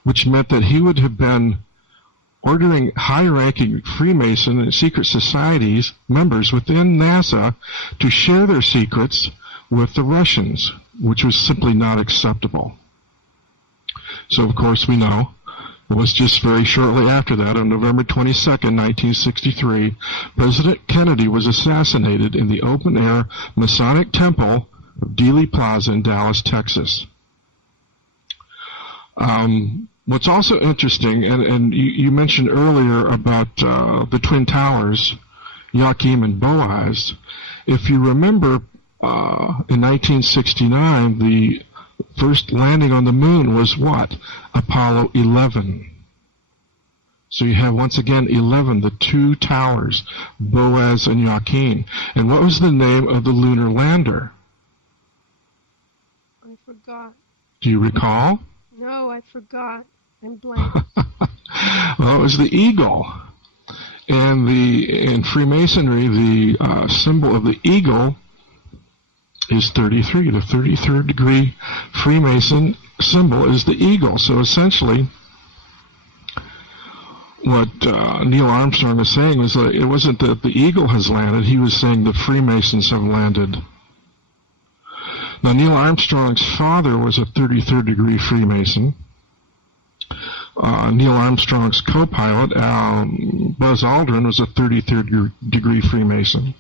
which meant that he would have been ordering high-ranking Freemason and secret societies members within NASA to share their secrets with the Russians, which was simply not acceptable. So, of course, we know it was just very shortly after that, on November 22nd, 1963, President Kennedy was assassinated in the open-air Masonic Temple of Dealey Plaza in Dallas, Texas. What's also interesting, and you mentioned earlier about the Twin Towers, Joachim and Boaz. If you remember, in 1969, the first landing on the moon was what? Apollo 11. So you have, once again, 11, the two towers, Boaz and Joachim. And what was the name of the lunar lander? I forgot. Do you recall? No, I forgot. I'm blank. Well, it was the eagle. And in Freemasonry, the symbol of the eagle is 33. The 33rd degree Freemason symbol is the eagle. So essentially, what Neil Armstrong was saying was that it wasn't that the eagle has landed. He was saying the Freemasons have landed. Now, Neil Armstrong's father was a 33rd degree Freemason. Neil Armstrong's co-pilot, Buzz Aldrin, was a 33rd degree Freemason.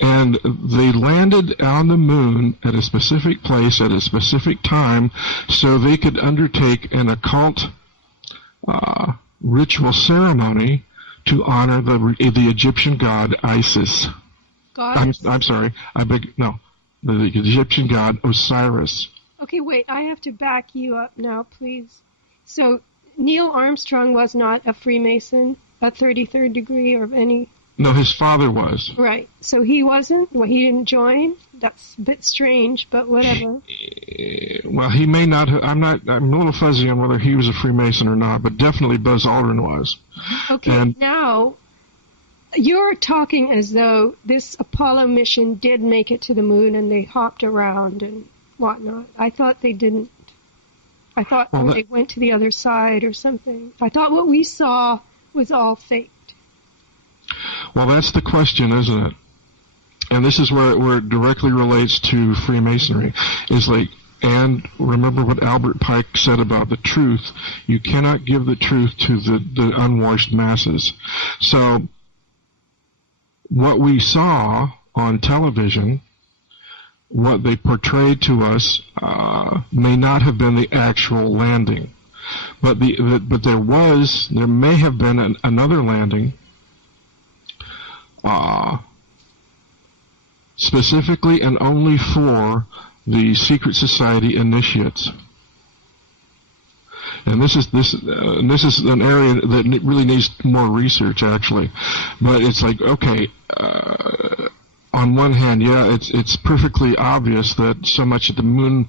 And they landed on the moon at a specific place at a specific time so they could undertake an occult ritual ceremony to honor the Egyptian god Isis. I'm sorry. The Egyptian god Osiris. Okay, wait. I have to back you up now, please. So Neil Armstrong was not a Freemason, a 33rd degree or any... No, his father was. Right. So he wasn't? Well, he didn't join? That's a bit strange, but whatever. Well, he may not have... I'm a little fuzzy on whether he was a Freemason or not, but definitely Buzz Aldrin was. Okay, now, you're talking as though this Apollo mission did make it to the moon and they hopped around and whatnot. I thought they didn't. I thought they went to the other side or something. I thought what we saw was all faked. Well, that's the question, isn't it? And this is where it directly relates to Freemasonry. Is like, and remember what Albert Pike said about the truth. You cannot give the truth to the unwashed masses. So what we saw on television, what they portrayed to us, may not have been the actual landing. But there may have been another landing, specifically and only for the secret society initiates. And this is an area that really needs more research, actually. But it's like, okay, on one hand, yeah, it's perfectly obvious that so much of the moon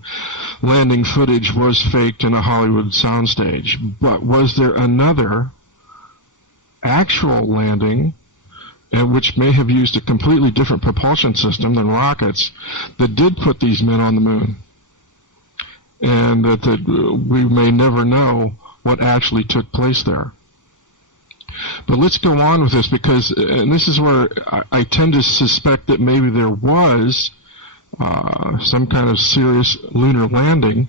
landing footage was faked in a Hollywood soundstage. But was there another actual landing, which may have used a completely different propulsion system than rockets, that did put these men on the moon? And that we may never know what actually took place there. But let's go on with this, because, and this is where I tend to suspect that maybe there was some kind of serious lunar landing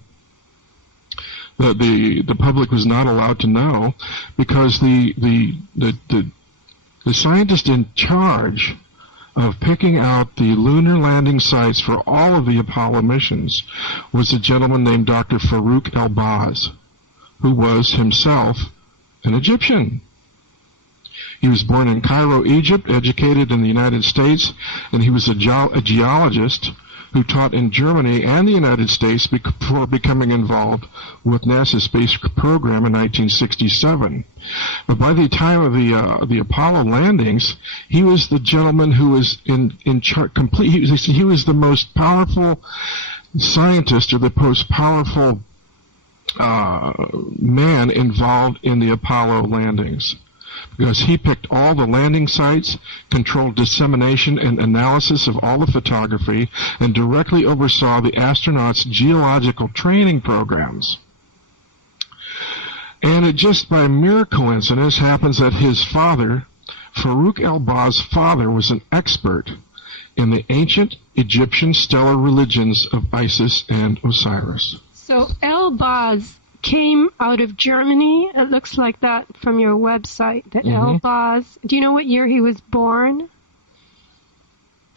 that the public was not allowed to know, because the scientist in charge of picking out the lunar landing sites for all of the Apollo missions was a gentleman named Dr. Farouk El-Baz, who was himself an Egyptian. He was born in Cairo, Egypt, educated in the United States, and he was a geologist who taught in Germany and the United States before becoming involved with NASA's space program in 1967. But by the time of the Apollo landings, he was the gentleman who was in charge. He was the most powerful scientist, or the most powerful man involved in the Apollo landings, because he picked all the landing sites, controlled dissemination and analysis of all the photography, and directly oversaw the astronauts' geological training programs. And it just by mere coincidence happens that his father, Farouk El-Baz's father, was an expert in the ancient Egyptian stellar religions of Isis and Osiris. So El-Baz came out of Germany. It looks like that from your website, that El-Baz. Do you know what year he was born?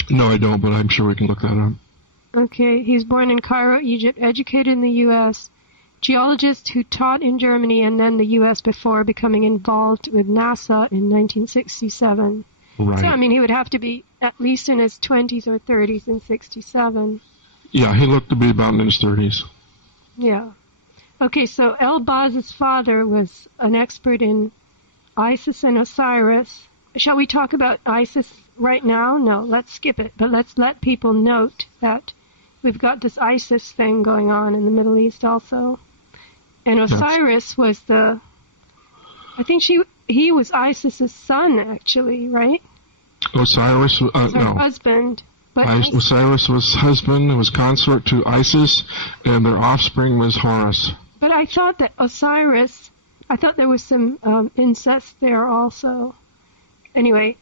No, I don't, but I'm sure we can look that up. Okay, he was born in Cairo, Egypt, educated in the U.S., geologist who taught in Germany and then the U.S. before becoming involved with NASA in 1967. Right. So, I mean, he would have to be at least in his 20s or 30s in 67. Yeah, he looked to be about in his 30s. Yeah. Okay, so El-Baz's father was an expert in Isis and Osiris. Shall we talk about Isis right now? No, let's skip it. But let's let people note that we've got this Isis thing going on in the Middle East also. And Osiris was I think he was Isis's son, actually, right? Osiris, was her no. husband. But Osiris was husband, was consort to Isis, and their offspring was Horus. But I thought that Osiris, there was some incest there also. Anyway.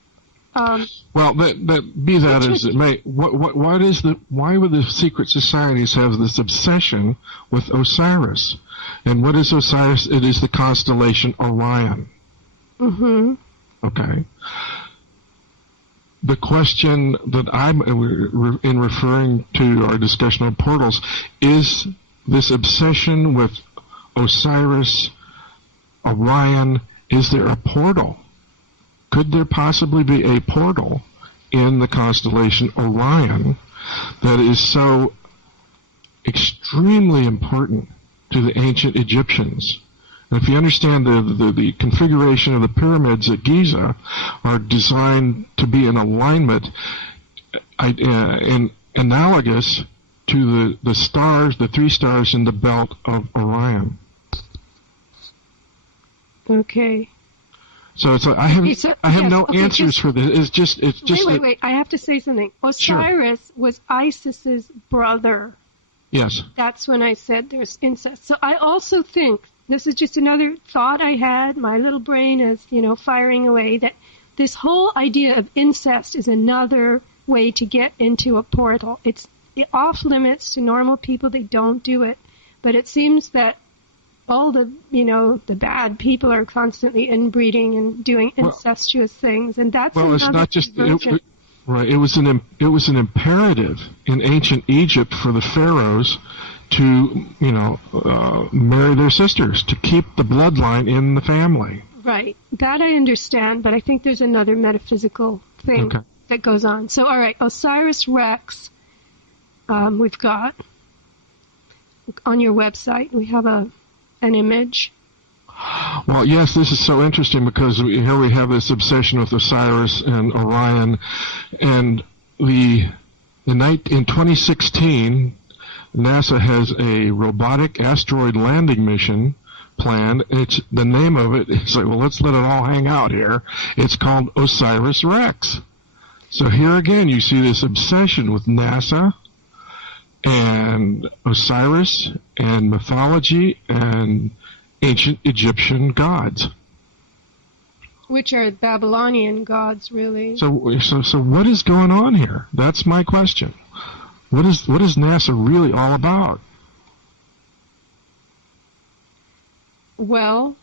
Well, be that as it may, why would the secret societies have this obsession with Osiris? And what is Osiris? It is the constellation Orion. Mm-hmm. Okay. The question that I'm in referring to our discussion of portals is this obsession with Osiris, Orion. Is there a portal? Could there possibly be a portal in the constellation Orion that is so extremely important to the ancient Egyptians? And if you understand the configuration of the pyramids at Giza are designed to be in alignment and analogous to the stars, the three stars in the belt of Orion. Okay. So it's like I have no answers for this. It's just. Wait! I have to say something. Osiris was Isis's brother. Yes. That's when I said there's incest. So I also think, this is just another thought I had, my little brain is, firing away, that this whole idea of incest is another way to get into a portal. It's off limits to normal people. They don't do it. But it seems that all the bad people are constantly inbreeding and doing incestuous things. And that's well, it's another not just version. right. It was an imperative in ancient Egypt for the pharaohs to marry their sisters to keep the bloodline in the family. Right. That I understand, but I think there's another metaphysical thing that goes on. So, all right, Osiris Rex, we've got on your website. We have an image. Well, yes, this is so interesting because here we have this obsession with Osiris and Orion, and in 2016, NASA has a robotic asteroid landing mission planned. It's the name of it. It's like, well, let's let it all hang out here. It's called Osiris Rex. So here again, you see this obsession with NASA and Osiris and mythology and ancient Egyptian gods, which are Babylonian gods, really. So what is going on here? That's my question. What is NASA really all about? Well,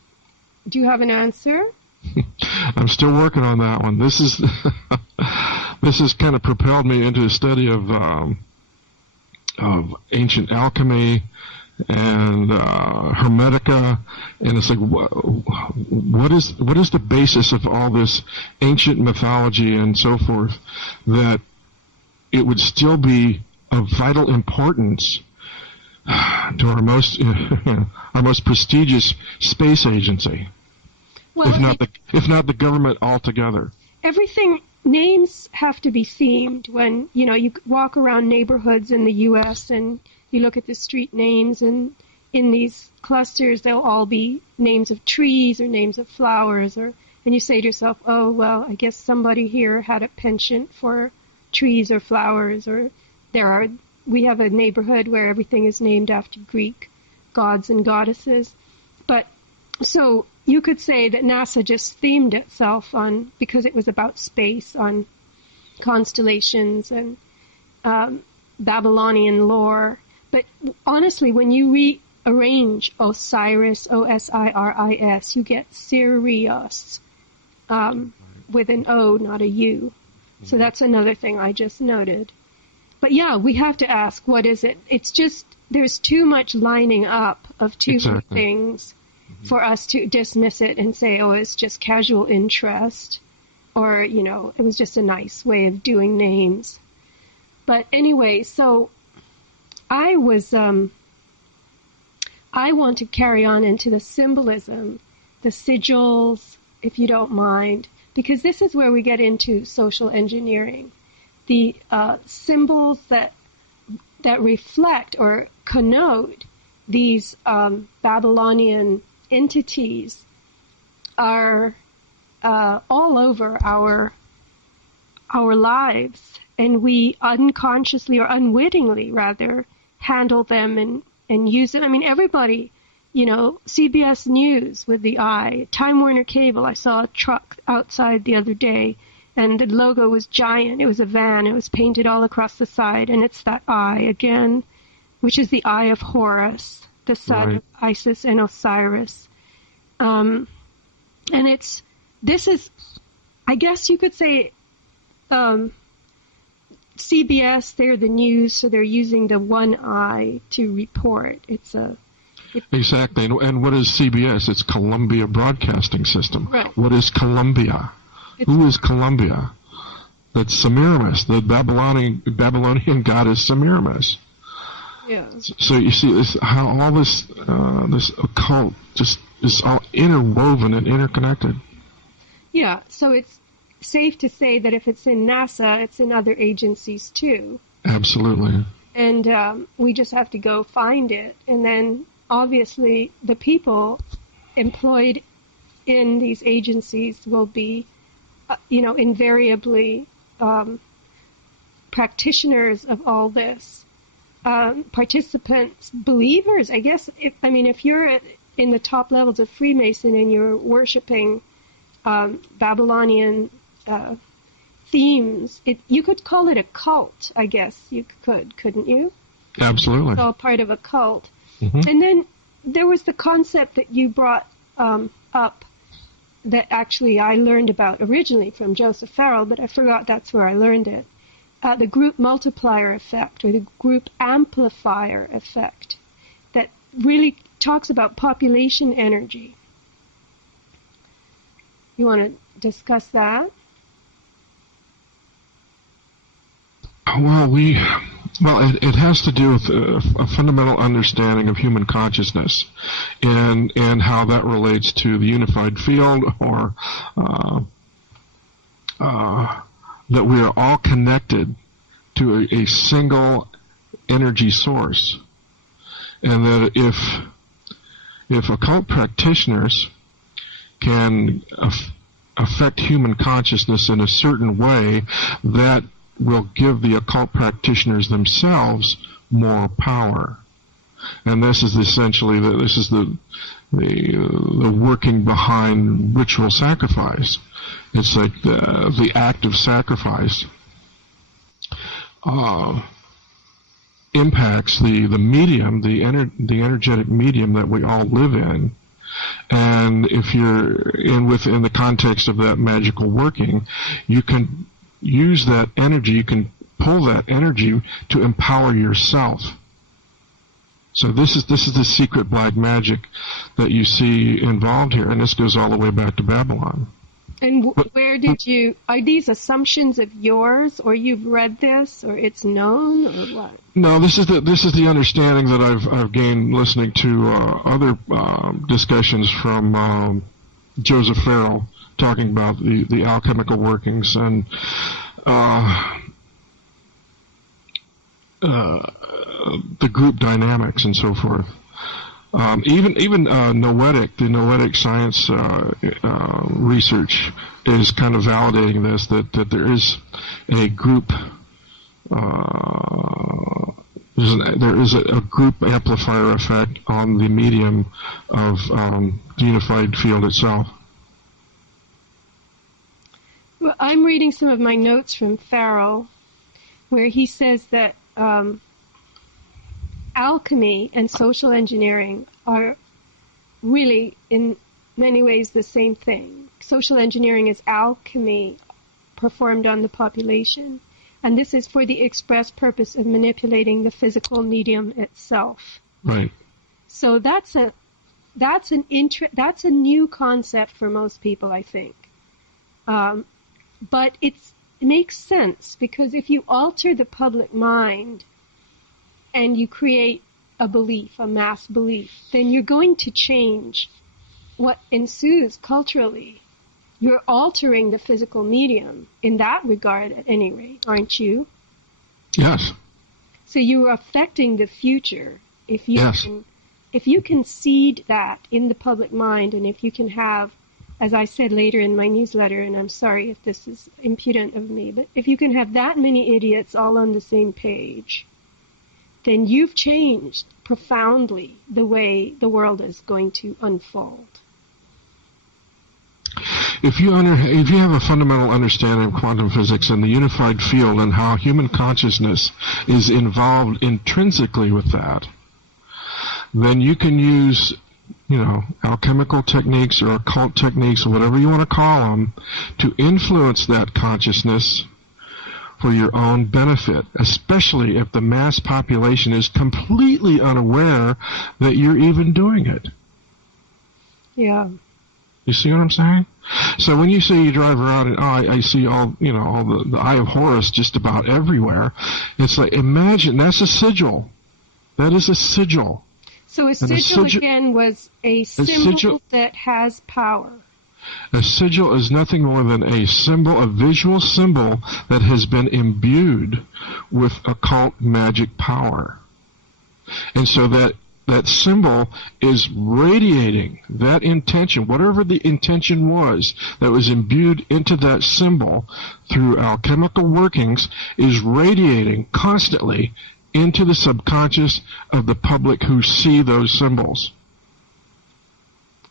do you have an answer? I'm still working on that one. This has kind of propelled me into a study of ancient alchemy and Hermetica, and it's like, what is the basis of all this ancient mythology and so forth that it would still be of vital importance to our most prestigious space agency, well, if not the government altogether. Everything. Names have to be themed. When you walk around neighborhoods in the U.S. and you look at the street names, and in these clusters they'll all be names of trees or names of flowers, and you say to yourself, oh well, I guess somebody here had a penchant for trees or flowers, or we have a neighborhood where everything is named after Greek gods and goddesses. But so you could say that NASA just themed itself because it was about space, on constellations and Babylonian lore. But honestly, when you rearrange Osiris, Osiris, you get Sirius with an O, not a U. So that's another thing I just noted. But yeah, we have to ask, what is it? It's just, there's too much lining up of two things for us to dismiss it and say, oh, it's just casual interest, or, it was just a nice way of doing names. But anyway, so I want to carry on into the symbolism, the sigils, if you don't mind, because this is where we get into social engineering. The symbols that reflect or connote these Babylonian entities are all over our lives, and we unconsciously or unwittingly, rather, handle them and use it. I mean, everybody, CBS News with the eye, Time Warner Cable. I saw a truck outside the other day, and the logo was giant. It was a van. It was painted all across the side, and it's that eye again, which is the eye of Horus, the son of Isis and Osiris. And this is, I guess you could say, CBS, they're the news, so they're using the one eye to report. Exactly. And what is CBS? It's Columbia Broadcasting System. Right. What is Columbia? Who is Columbia? That's Semiramis. The Babylonian goddess Semiramis. Yeah. So you see how all this occult just is all interwoven and interconnected. Yeah. So it's safe to say that if it's in NASA, it's in other agencies too. Absolutely. And we just have to go find it. And then obviously the people employed in these agencies will be, invariably practitioners of all this. participants believers. I guess, if you're in the top levels of Freemason and you're worshiping Babylonian themes, you could call it a cult, I guess you couldn't you? Absolutely. It's all part of a cult. Mm-hmm. And then there was the concept that you brought up that actually I learned about originally from Joseph Farrell, but I forgot that's where I learned it. The group multiplier effect, or the group amplifier effect, that really talks about population energy. You want to discuss that? Well, it has to do with a fundamental understanding of human consciousness and how that relates to the unified field, or that we are all connected to a single energy source, and that if occult practitioners can affect human consciousness in a certain way, that will give the occult practitioners themselves more power. And this is essentially the working behind ritual sacrifice. It's like the act of sacrifice impacts the medium, the energetic medium that we all live in. And if you're within the context of that magical working, you can use that energy, you can pull that energy to empower yourself. So this is the secret black magic that you see involved here, and this goes all the way back to Babylon. And where did are these assumptions of yours, or you've read this, or it's known, or what? No, this is the understanding that I've gained listening to other discussions from Joseph Farrell talking about the alchemical workings and the group dynamics and so forth. Even noetic, the noetic science research is kind of validating this, that there is a group, there is a group amplifier effect on the medium of the unified field itself. Well, I'm reading some of my notes from Farrell, where he says that alchemy and social engineering are really, in many ways, the same thing. Social engineering is alchemy performed on the population, and this is for the express purpose of manipulating the physical medium itself. Right. So that's a new concept for most people, I think. But it makes sense, because if you alter the public mind and you create a belief, a mass belief, then you're going to change what ensues culturally. You're altering the physical medium in that regard, at any rate, aren't you? Yes. So you're affecting the future if you can seed that in the public mind, and if you can have, as I said later in my newsletter, and I'm sorry if this is impudent of me, but if you can have that many idiots all on the same page, then you've changed profoundly the way the world is going to unfold. If you have a fundamental understanding of quantum physics and the unified field and how human consciousness is involved intrinsically with that, then you can use, alchemical techniques or occult techniques, or whatever you want to call them, to influence that consciousness for your own benefit, especially if the mass population is completely unaware that you're even doing it. Yeah. You see what I'm saying? So when you say you drive around and I see all the Eye of Horus just about everywhere, it's like, imagine, that's a sigil. That is a sigil. So a sigil again was a symbol that has power. A sigil is nothing more than a symbol, a visual symbol that has been imbued with occult magic power. And so that symbol is radiating that intention, whatever the intention was that was imbued into that symbol through alchemical workings, is radiating constantly into the subconscious of the public who see those symbols.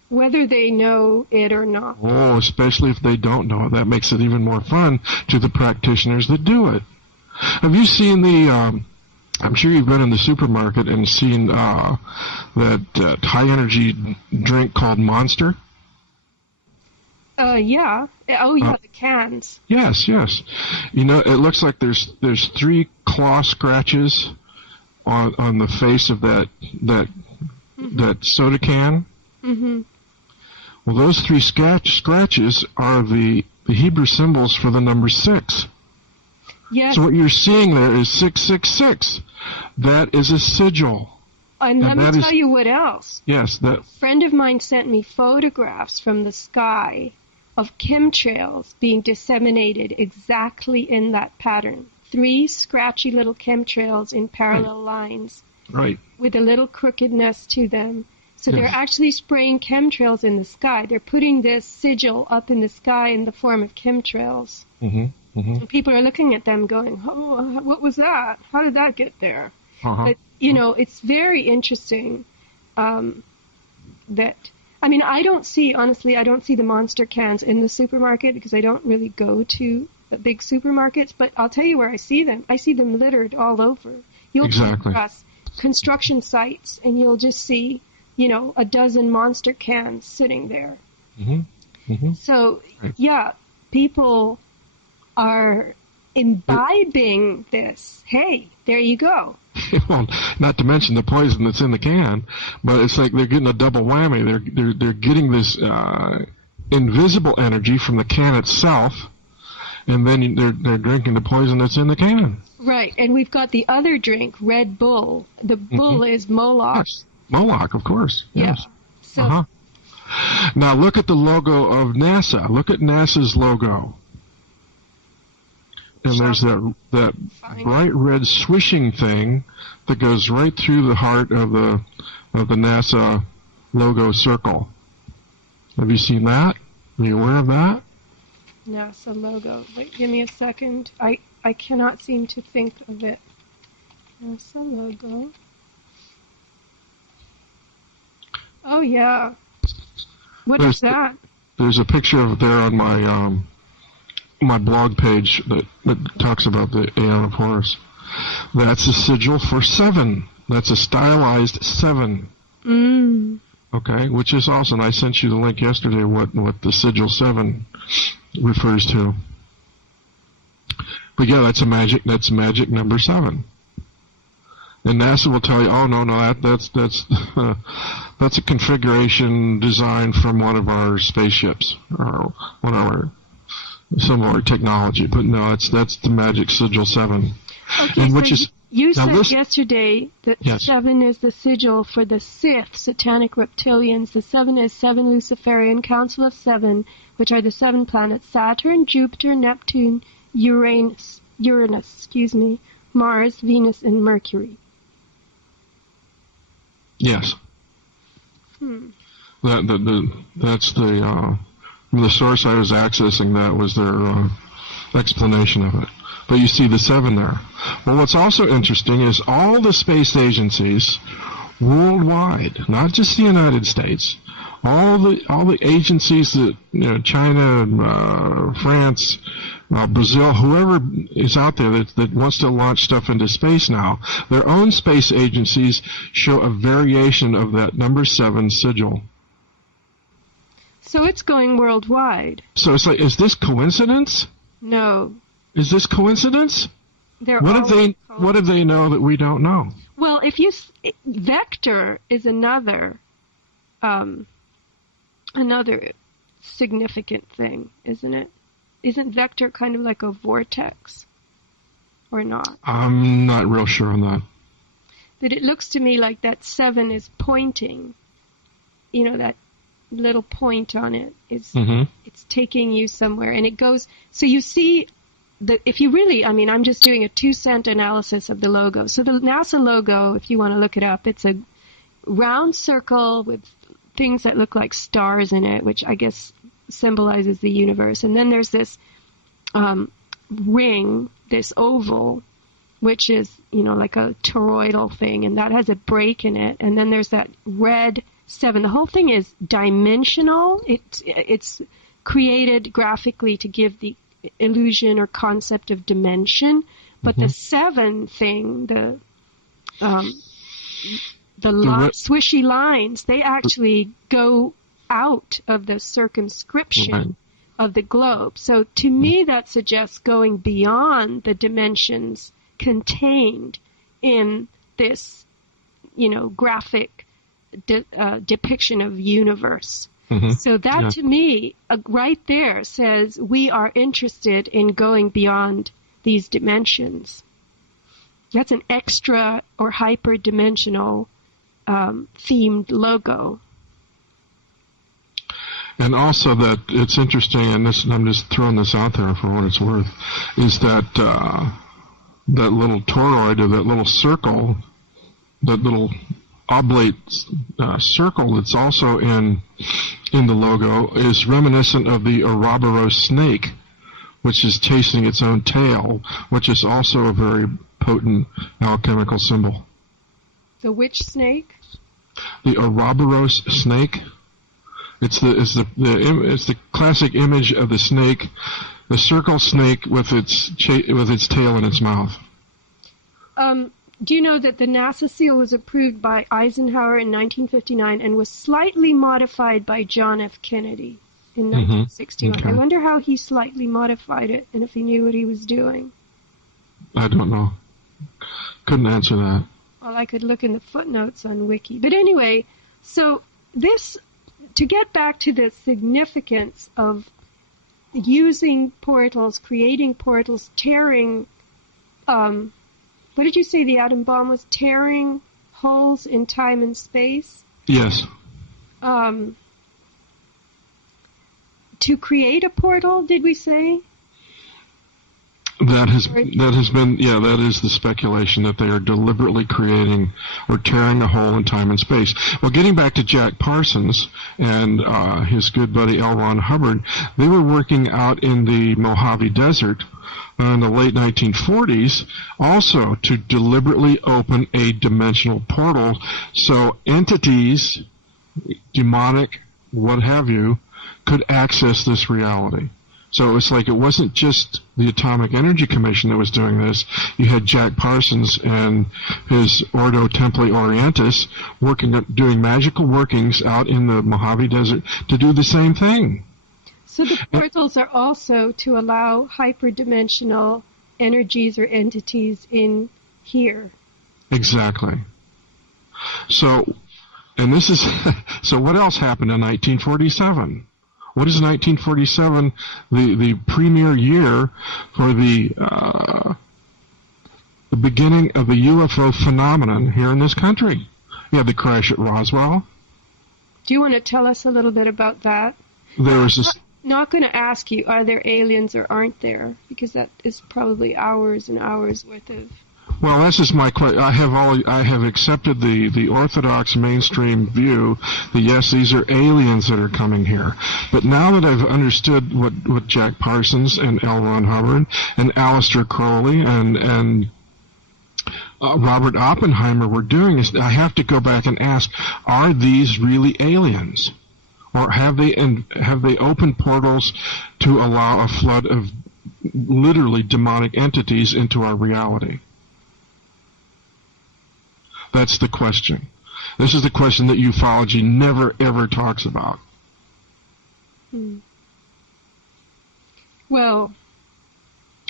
Whether they know it or not. Oh, especially if they don't know it. That makes it even more fun to the practitioners that do it. Have you seen I'm sure you've been in the supermarket and seen that high-energy drink called Monster? Yeah. Oh, yeah, the cans. Yes, yes. You know, it looks like there's 3 claw scratches on the face of that soda can. Mm-hmm. Well, those 3 scratches are the Hebrew symbols for the number 6. Yes. So what you're seeing there is 666. That is a sigil. And let me tell you what else. Yes, A friend of mine sent me photographs from the sky of chemtrails being disseminated exactly in that pattern. 3 scratchy little chemtrails in parallel lines. Right. With a little crookedness to them. So Yes. they're actually spraying chemtrails in the sky. They're putting this sigil up in the sky in the form of chemtrails. Mm-hmm. Mm-hmm. And people are looking at them going, oh, what was that? How did that get there? Uh-huh. But, it's very interesting that, I don't see the Monster cans in the supermarket because I don't really go to the big supermarkets, but I'll tell you where I see them. I see them littered all over. You'll come across construction sites and you'll just see, a dozen Monster cans sitting there. Mm-hmm. Mm-hmm. So, yeah, people are imbibing this. Hey, there you go. Well, not to mention the poison that's in the can, but it's like they're getting a double whammy. They're getting this invisible energy from the can itself, and then they're drinking the poison that's in the can. Right, and we've got the other drink, Red Bull. The bull is Moloch. Yes. Moloch, of course. Yeah. Yes. So, Now look at the logo of NASA. Look at NASA's logo. And there's that bright red swishing thing that goes right through the heart of the NASA logo circle. Have you seen that? Are you aware of that? NASA logo. Wait, give me a second. I cannot seem to think of it. NASA logo. Oh, yeah. What is that? There's a picture of it there on my blog page that talks about the Aeon of Horus. That's a sigil for 7. That's a stylized 7. Okay, which is awesome. I sent you the link yesterday what the sigil 7 refers to. But yeah, that's magic number 7. And NASA will tell you, oh no, that's a configuration design from one of our spaceships or some of our technology. But no, that's the magic sigil 7. Okay, and which is you said yesterday that 7 is the sigil for the Sith, satanic reptilians. The 7 is 7 Luciferian Council of 7, which are the 7 planets: Saturn, Jupiter, Neptune, Uranus, Mars, Venus, and Mercury. Yes. That's the source I was accessing. That was their explanation of it. But you see the 7 there. Well, what's also interesting is all the space agencies worldwide, not just the United States, all the agencies that China, France, Brazil, whoever is out there that wants to launch stuff into space now, their own space agencies show a variation of that number 7 sigil. So it's going worldwide. So it's like, is this coincidence? No. Is this coincidence? What do they know that we don't know? Well, vector is another significant thing, isn't it? Isn't vector kind of like a vortex, or not? I'm not real sure on that. But it looks to me like that 7 is pointing. That little point on it is it's taking you somewhere, and it goes. So you see, if you really, I'm just doing a 2-cent analysis of the logo. So the NASA logo, if you want to look it up, it's a round circle with things that look like stars in it, which I guess symbolizes the universe. And then there's this ring, this oval, which is, like a toroidal thing, and that has a break in it. And then there's that red 7. The whole thing is dimensional. It's created graphically to give the illusion or concept of dimension. But the 7 thing, the swishy lines, they actually go out of the circumscription of the globe. So to me, that suggests going beyond the dimensions contained in this, graphic depiction of universe. So that to me, right there, says we are interested in going beyond these dimensions. That's an extra or hyper-dimensional themed logo. And also that it's interesting, and I'm just throwing this out there for what it's worth, is that that little toroid, or that little circle, that little oblate circle that's also in the logo, is reminiscent of the Ouroboros snake, which is chasing its own tail, which is also a very potent alchemical symbol. The which snake? The Ouroboros snake. It's the classic image of the snake, the circle snake with its tail in its mouth. Do you know that the NASA seal was approved by Eisenhower in 1959 and was slightly modified by John F. Kennedy in 1961? Okay. I wonder how he slightly modified it and if he knew what he was doing. I don't know. Couldn't answer that. Well, I could look in the footnotes on Wiki. But anyway, so this, to get back to the significance of using portals, creating portals, tearing, what did you say the atom bomb was? Tearing holes in time and space? Yes. To create a portal, did we say? That has been, that is the speculation, that they are deliberately creating or tearing a hole in time and space. Well, getting back to Jack Parsons and his good buddy L. Ron Hubbard, they were working out in the Mojave Desert in the late 1940s, also to deliberately open a dimensional portal so entities, demonic, what have you, could access this reality. So it's like it wasn't just the Atomic Energy Commission that was doing this. You had Jack Parsons and his Ordo Templi Orientis doing magical workings out in the Mojave Desert to do the same thing. So the portals are also to allow hyperdimensional energies or entities in here. Exactly. So, and this is, so what else happened in 1947? What is 1947, the premier year for the beginning of the UFO phenomenon here in this country? You had the crash at Roswell. Do you want to tell us a little bit about that? There was this. I'm not going to ask you, are there aliens or aren't there? Because that is probably hours and hours worth of. Well, that's just my question. I have accepted the orthodox mainstream view that yes, these are aliens that are coming here. But now that I've understood what Jack Parsons and L. Ron Hubbard and Aleister Crowley and Robert Oppenheimer were doing, is I have to go back and ask: are these really aliens, or have they opened portals to allow a flood of literally demonic entities into our reality? That's the question. This is the question that ufology never, ever talks about. Well...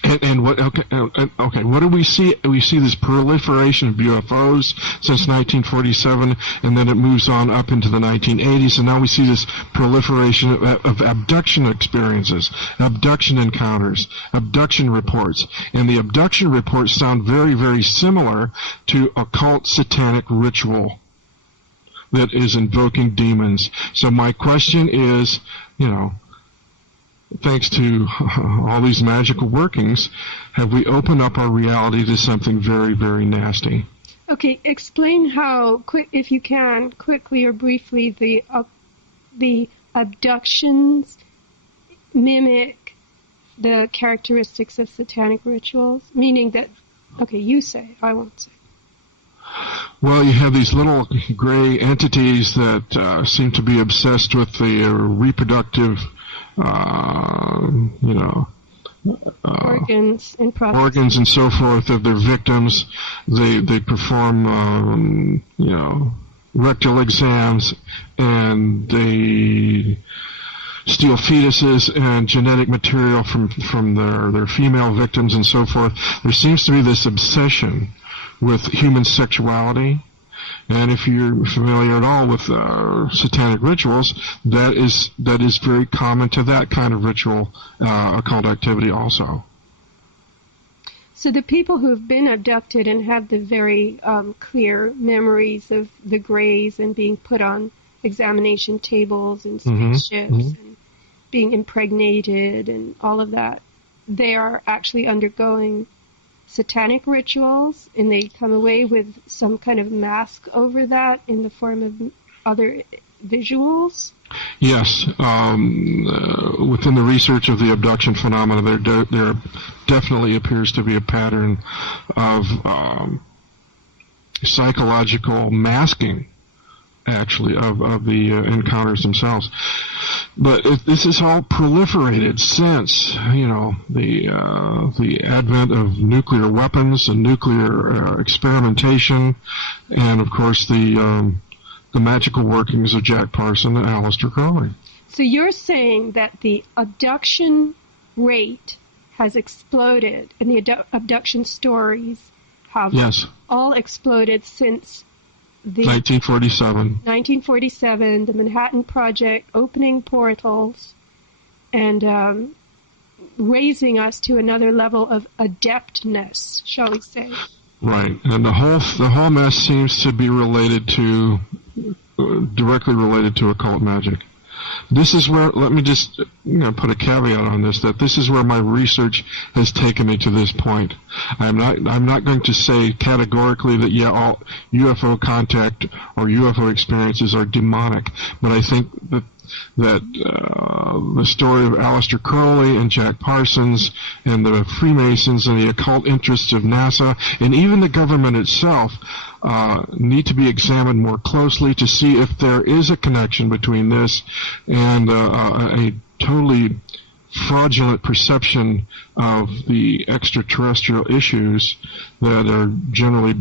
And what? Okay. What do we see? We see this proliferation of UFOs since 1947, and then it moves on up into the 1980s, and now we see this proliferation of abduction experiences, abduction encounters, abduction reports, and the abduction reports sound very, very similar to occult satanic ritual that is invoking demons. So my question is, thanks to all these magical workings, have we opened up our reality to something very, very nasty? Okay, explain how, if you can, quickly or briefly, the abductions mimic the characteristics of satanic rituals, meaning that Okay, you say. I won't say. Well, you have these little gray entities that seem to be obsessed with the reproductive, organs and so forth of their victims. They perform, rectal exams, and they steal fetuses and genetic material from their female victims and so forth. There seems to be this obsession with human sexuality. And if you're familiar at all with satanic rituals, that is very common to that kind of ritual occult activity also. So the people who have been abducted and have the very clear memories of the Greys and being put on examination tables and spaceships and being impregnated and all of that, they are actually undergoing satanic rituals, and they come away with some kind of mask over that in the form of other visuals? Yes. Within the research of the abduction phenomena, there definitely appears to be a pattern of psychological masking, actually, of the encounters themselves. But this has all proliferated since, the advent of nuclear weapons and nuclear experimentation, and of course the magical workings of Jack Parson and Aleister Crowley. So you're saying that the abduction rate has exploded, and the abduction stories have all exploded since the 1947, the Manhattan Project, opening portals, and raising us to another level of adeptness, shall we say? Right, and the whole mess seems to be directly related to occult magic. This is where, let me just put a caveat on this, that this is where my research has taken me to this point. I'm not going to say categorically that, all UFO contact or UFO experiences are demonic, but I think that the story of Aleister Crowley and Jack Parsons and the Freemasons and the occult interests of NASA and even the government itself need to be examined more closely to see if there is a connection between this and a totally fraudulent perception of the extraterrestrial issues that are generally,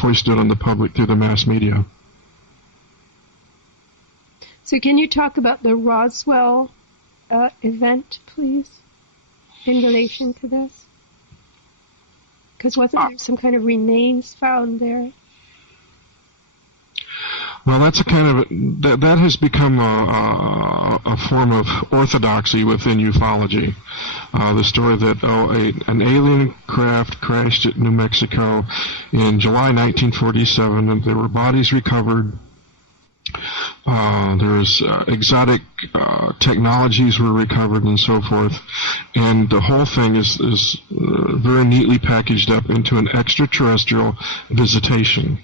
foisted on the public through the mass media. So can you talk about the Roswell event, please, in relation to this? Because wasn't there some kind of remains found there? Well, that's a kind of that has become a form of orthodoxy within ufology. The story that an alien craft crashed at New Mexico in July 1947, and there were bodies recovered. There's exotic technologies were recovered and so forth, and the whole thing is very neatly packaged up into an extraterrestrial visitation.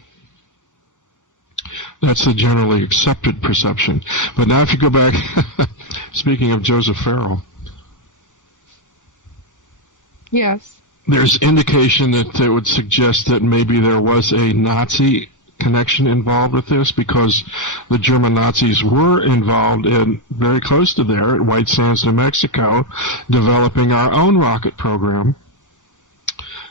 That's the generally accepted perception. But now if you go back, speaking of Joseph Farrell. Yes. There's indication that would suggest that maybe there was a Nazi connection involved with this, because the German Nazis were involved in very close to there at White Sands, New Mexico, developing our own rocket program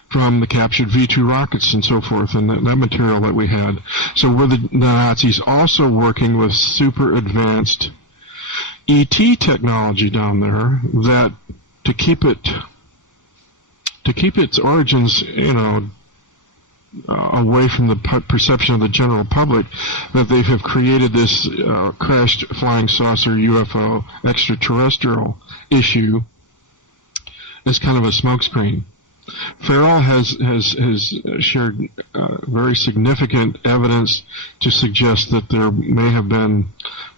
from the captured V-2 rockets and so forth, and that material that we had. So were the Nazis also working with super advanced ET technology down there that to keep its origins, away from the perception of the general public, that they have created this crashed flying saucer UFO extraterrestrial issue as kind of a smokescreen. Farrell has shared very significant evidence to suggest that there may have been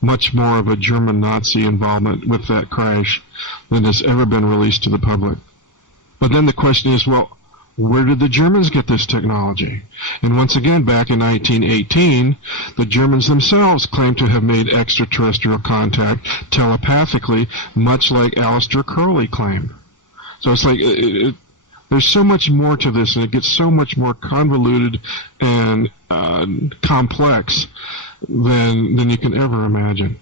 much more of a German Nazi involvement with that crash than has ever been released to the public. But then the question is, well, where did the Germans get this technology? And once again, back in 1918, the Germans themselves claimed to have made extraterrestrial contact telepathically, much like Aleister Crowley claimed. So it's like There's so much more to this, and it gets so much more convoluted and complex than you can ever imagine.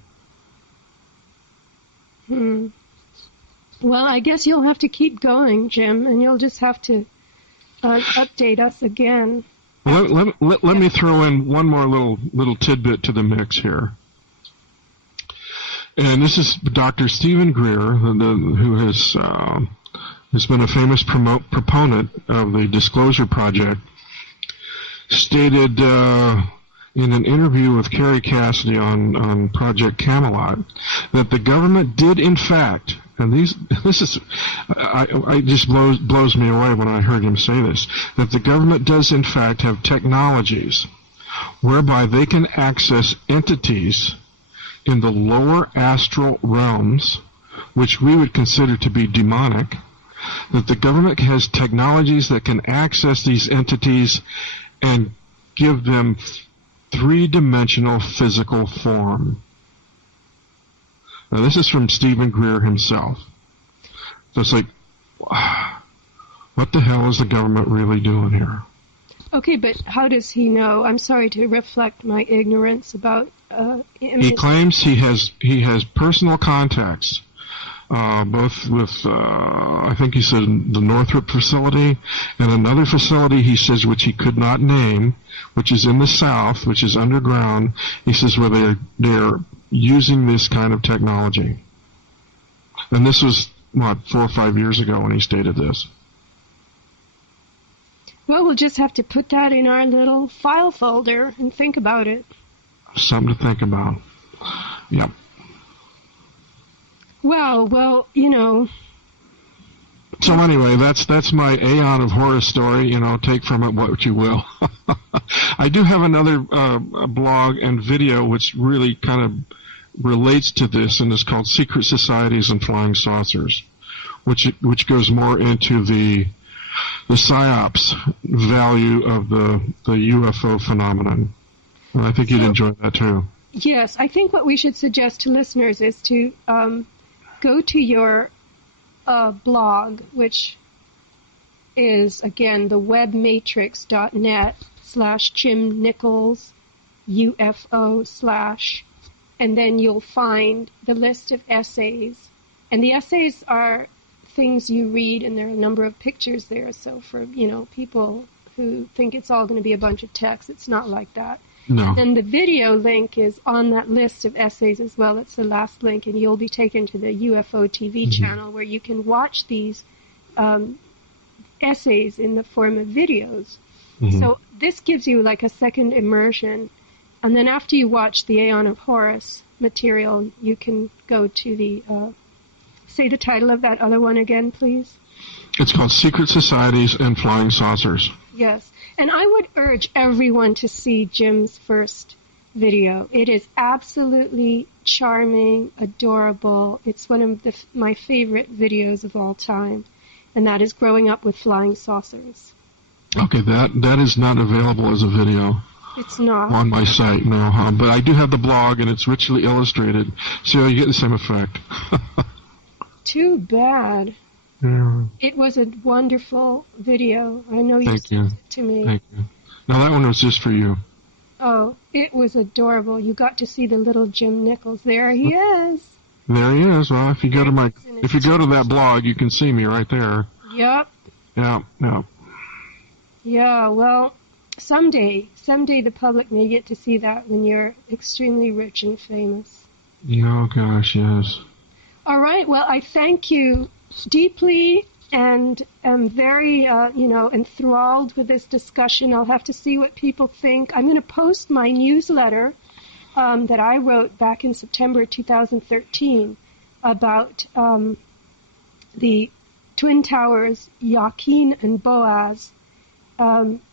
Well, I guess you'll have to keep going, Jim, and you'll just have to update us again. Let me throw in one more little tidbit to the mix here. And this is Dr. Stephen Greer, who has been a famous proponent of the Disclosure Project, stated in an interview with Carrie Cassidy on Project Camelot that the government did in fact, and it just blows me away when I heard him say this, that the government does in fact have technologies whereby they can access entities in the lower astral realms, which we would consider to be demonic, that the government has technologies that can access these entities and give them three-dimensional physical form. Now, this is from Stephen Greer himself. So it's like, what the hell is the government really doing here? Okay, but how does he know? I'm sorry to reflect my ignorance about... he claims he has personal contacts, both with, I think he said the Northrop facility, and another facility he says which he could not name, which is in the south, which is underground. He says where they're using this kind of technology. And this was, 4 or 5 years ago when he stated this. Well, we'll just have to put that in our little file folder and think about it. Something to think about. Yep. Well, So anyway, that's my Aeon of Horus story. Take from it what you will. I do have another blog and video which really kind of relates to this, and it's called Secret Societies and Flying Saucers, which goes more into the PSYOPs value of the UFO phenomenon. And I think you'd enjoy that too. Yes, I think what we should suggest to listeners is to go to your blog, which is, again, the webmatrix.net/Jim Nichols UFO/ and then you'll find the list of essays. And the essays are things you read, and there are a number of pictures there. So for, people who think it's all going to be a bunch of text, it's not like that. No. And the video link is on that list of essays as well. It's the last link, and you'll be taken to the UFO TV channel where you can watch these essays in the form of videos. So this gives you like a second immersion. And then after you watch the Aeon of Horus material, you can go to the... say the title of that other one again, please. It's called Secret Societies and Flying Saucers. Yes. And I would urge everyone to see Jim's first video. It is absolutely charming, adorable. It's one of my favorite videos of all time. And that is Growing Up with Flying Saucers. Okay, that is not available as a video. It's not. On my site, no. But I do have the blog, and it's richly illustrated, so you get the same effect. Too bad. Yeah. It was a wonderful video. I know you sent it to me. Thank you. Now that one was just for you. Oh, it was adorable. You got to see the little Jim Nichols. There he is. There he is. Well, if you go to that blog, you can see me right there. Yep. Yeah. Yeah. Well, someday the public may get to see that when you're extremely rich and famous. Oh gosh, yes. All right. Well, I thank you deeply, and am very, enthralled with this discussion. I'll have to see what people think. I'm going to post my newsletter that I wrote back in September 2013 about the Twin Towers, Yakin and Boaz,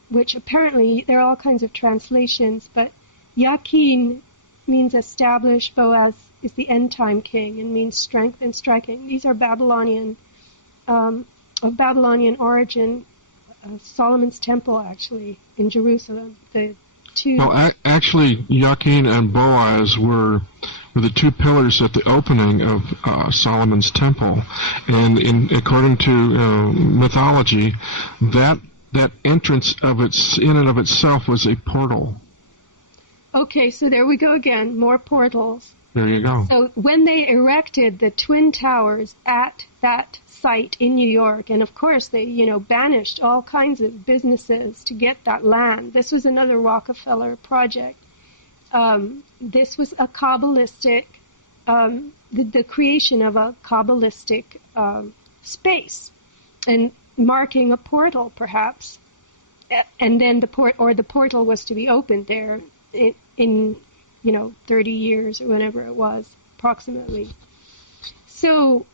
which apparently there are all kinds of translations, but Yakin means establish, Boaz is the end-time king and means strength and striking. These are Babylonian, of Babylonian origin. Solomon's temple, actually, in Jerusalem. The two. Well, actually, Yakin and Boaz were were the two pillars at the opening of Solomon's temple, and according to mythology, that entrance in and of itself was a portal. Okay, so there we go again, more portals. There you go. So when they erected the Twin Towers at that site in New York, and of course they, banished all kinds of businesses to get that land. This was another Rockefeller project. This was a Kabbalistic, the creation of a Kabbalistic space, and marking a portal, perhaps. And then the portal was to be opened there in 30 years or whenever it was, approximately. So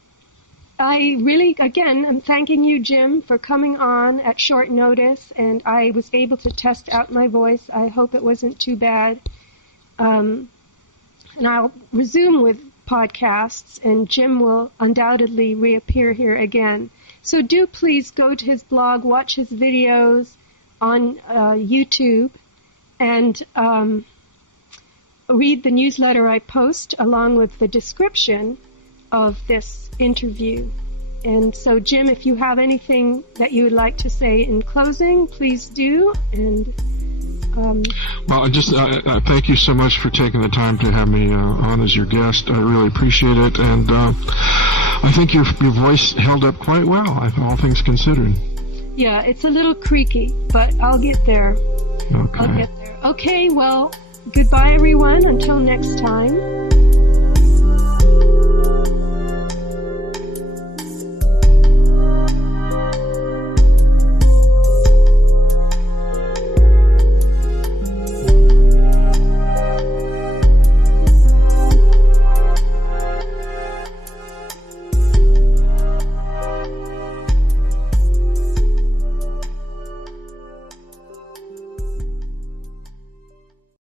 I really, again, I'm thanking you, Jim, for coming on at short notice, and I was able to test out my voice. I hope it wasn't too bad. And I'll resume with podcasts, and Jim will undoubtedly reappear here again. So do please go to his blog, watch his videos on YouTube, and read the newsletter I post along with the description of this interview. And so, Jim, if you have anything that you would like to say in closing, please do. And well, I just thank you so much for taking the time to have me on as your guest. I really appreciate it, and I think your voice held up quite well, all things considered. Yeah, it's a little creaky, but I'll get there. Okay. I'll get there. Okay, well, goodbye, everyone. Until next time.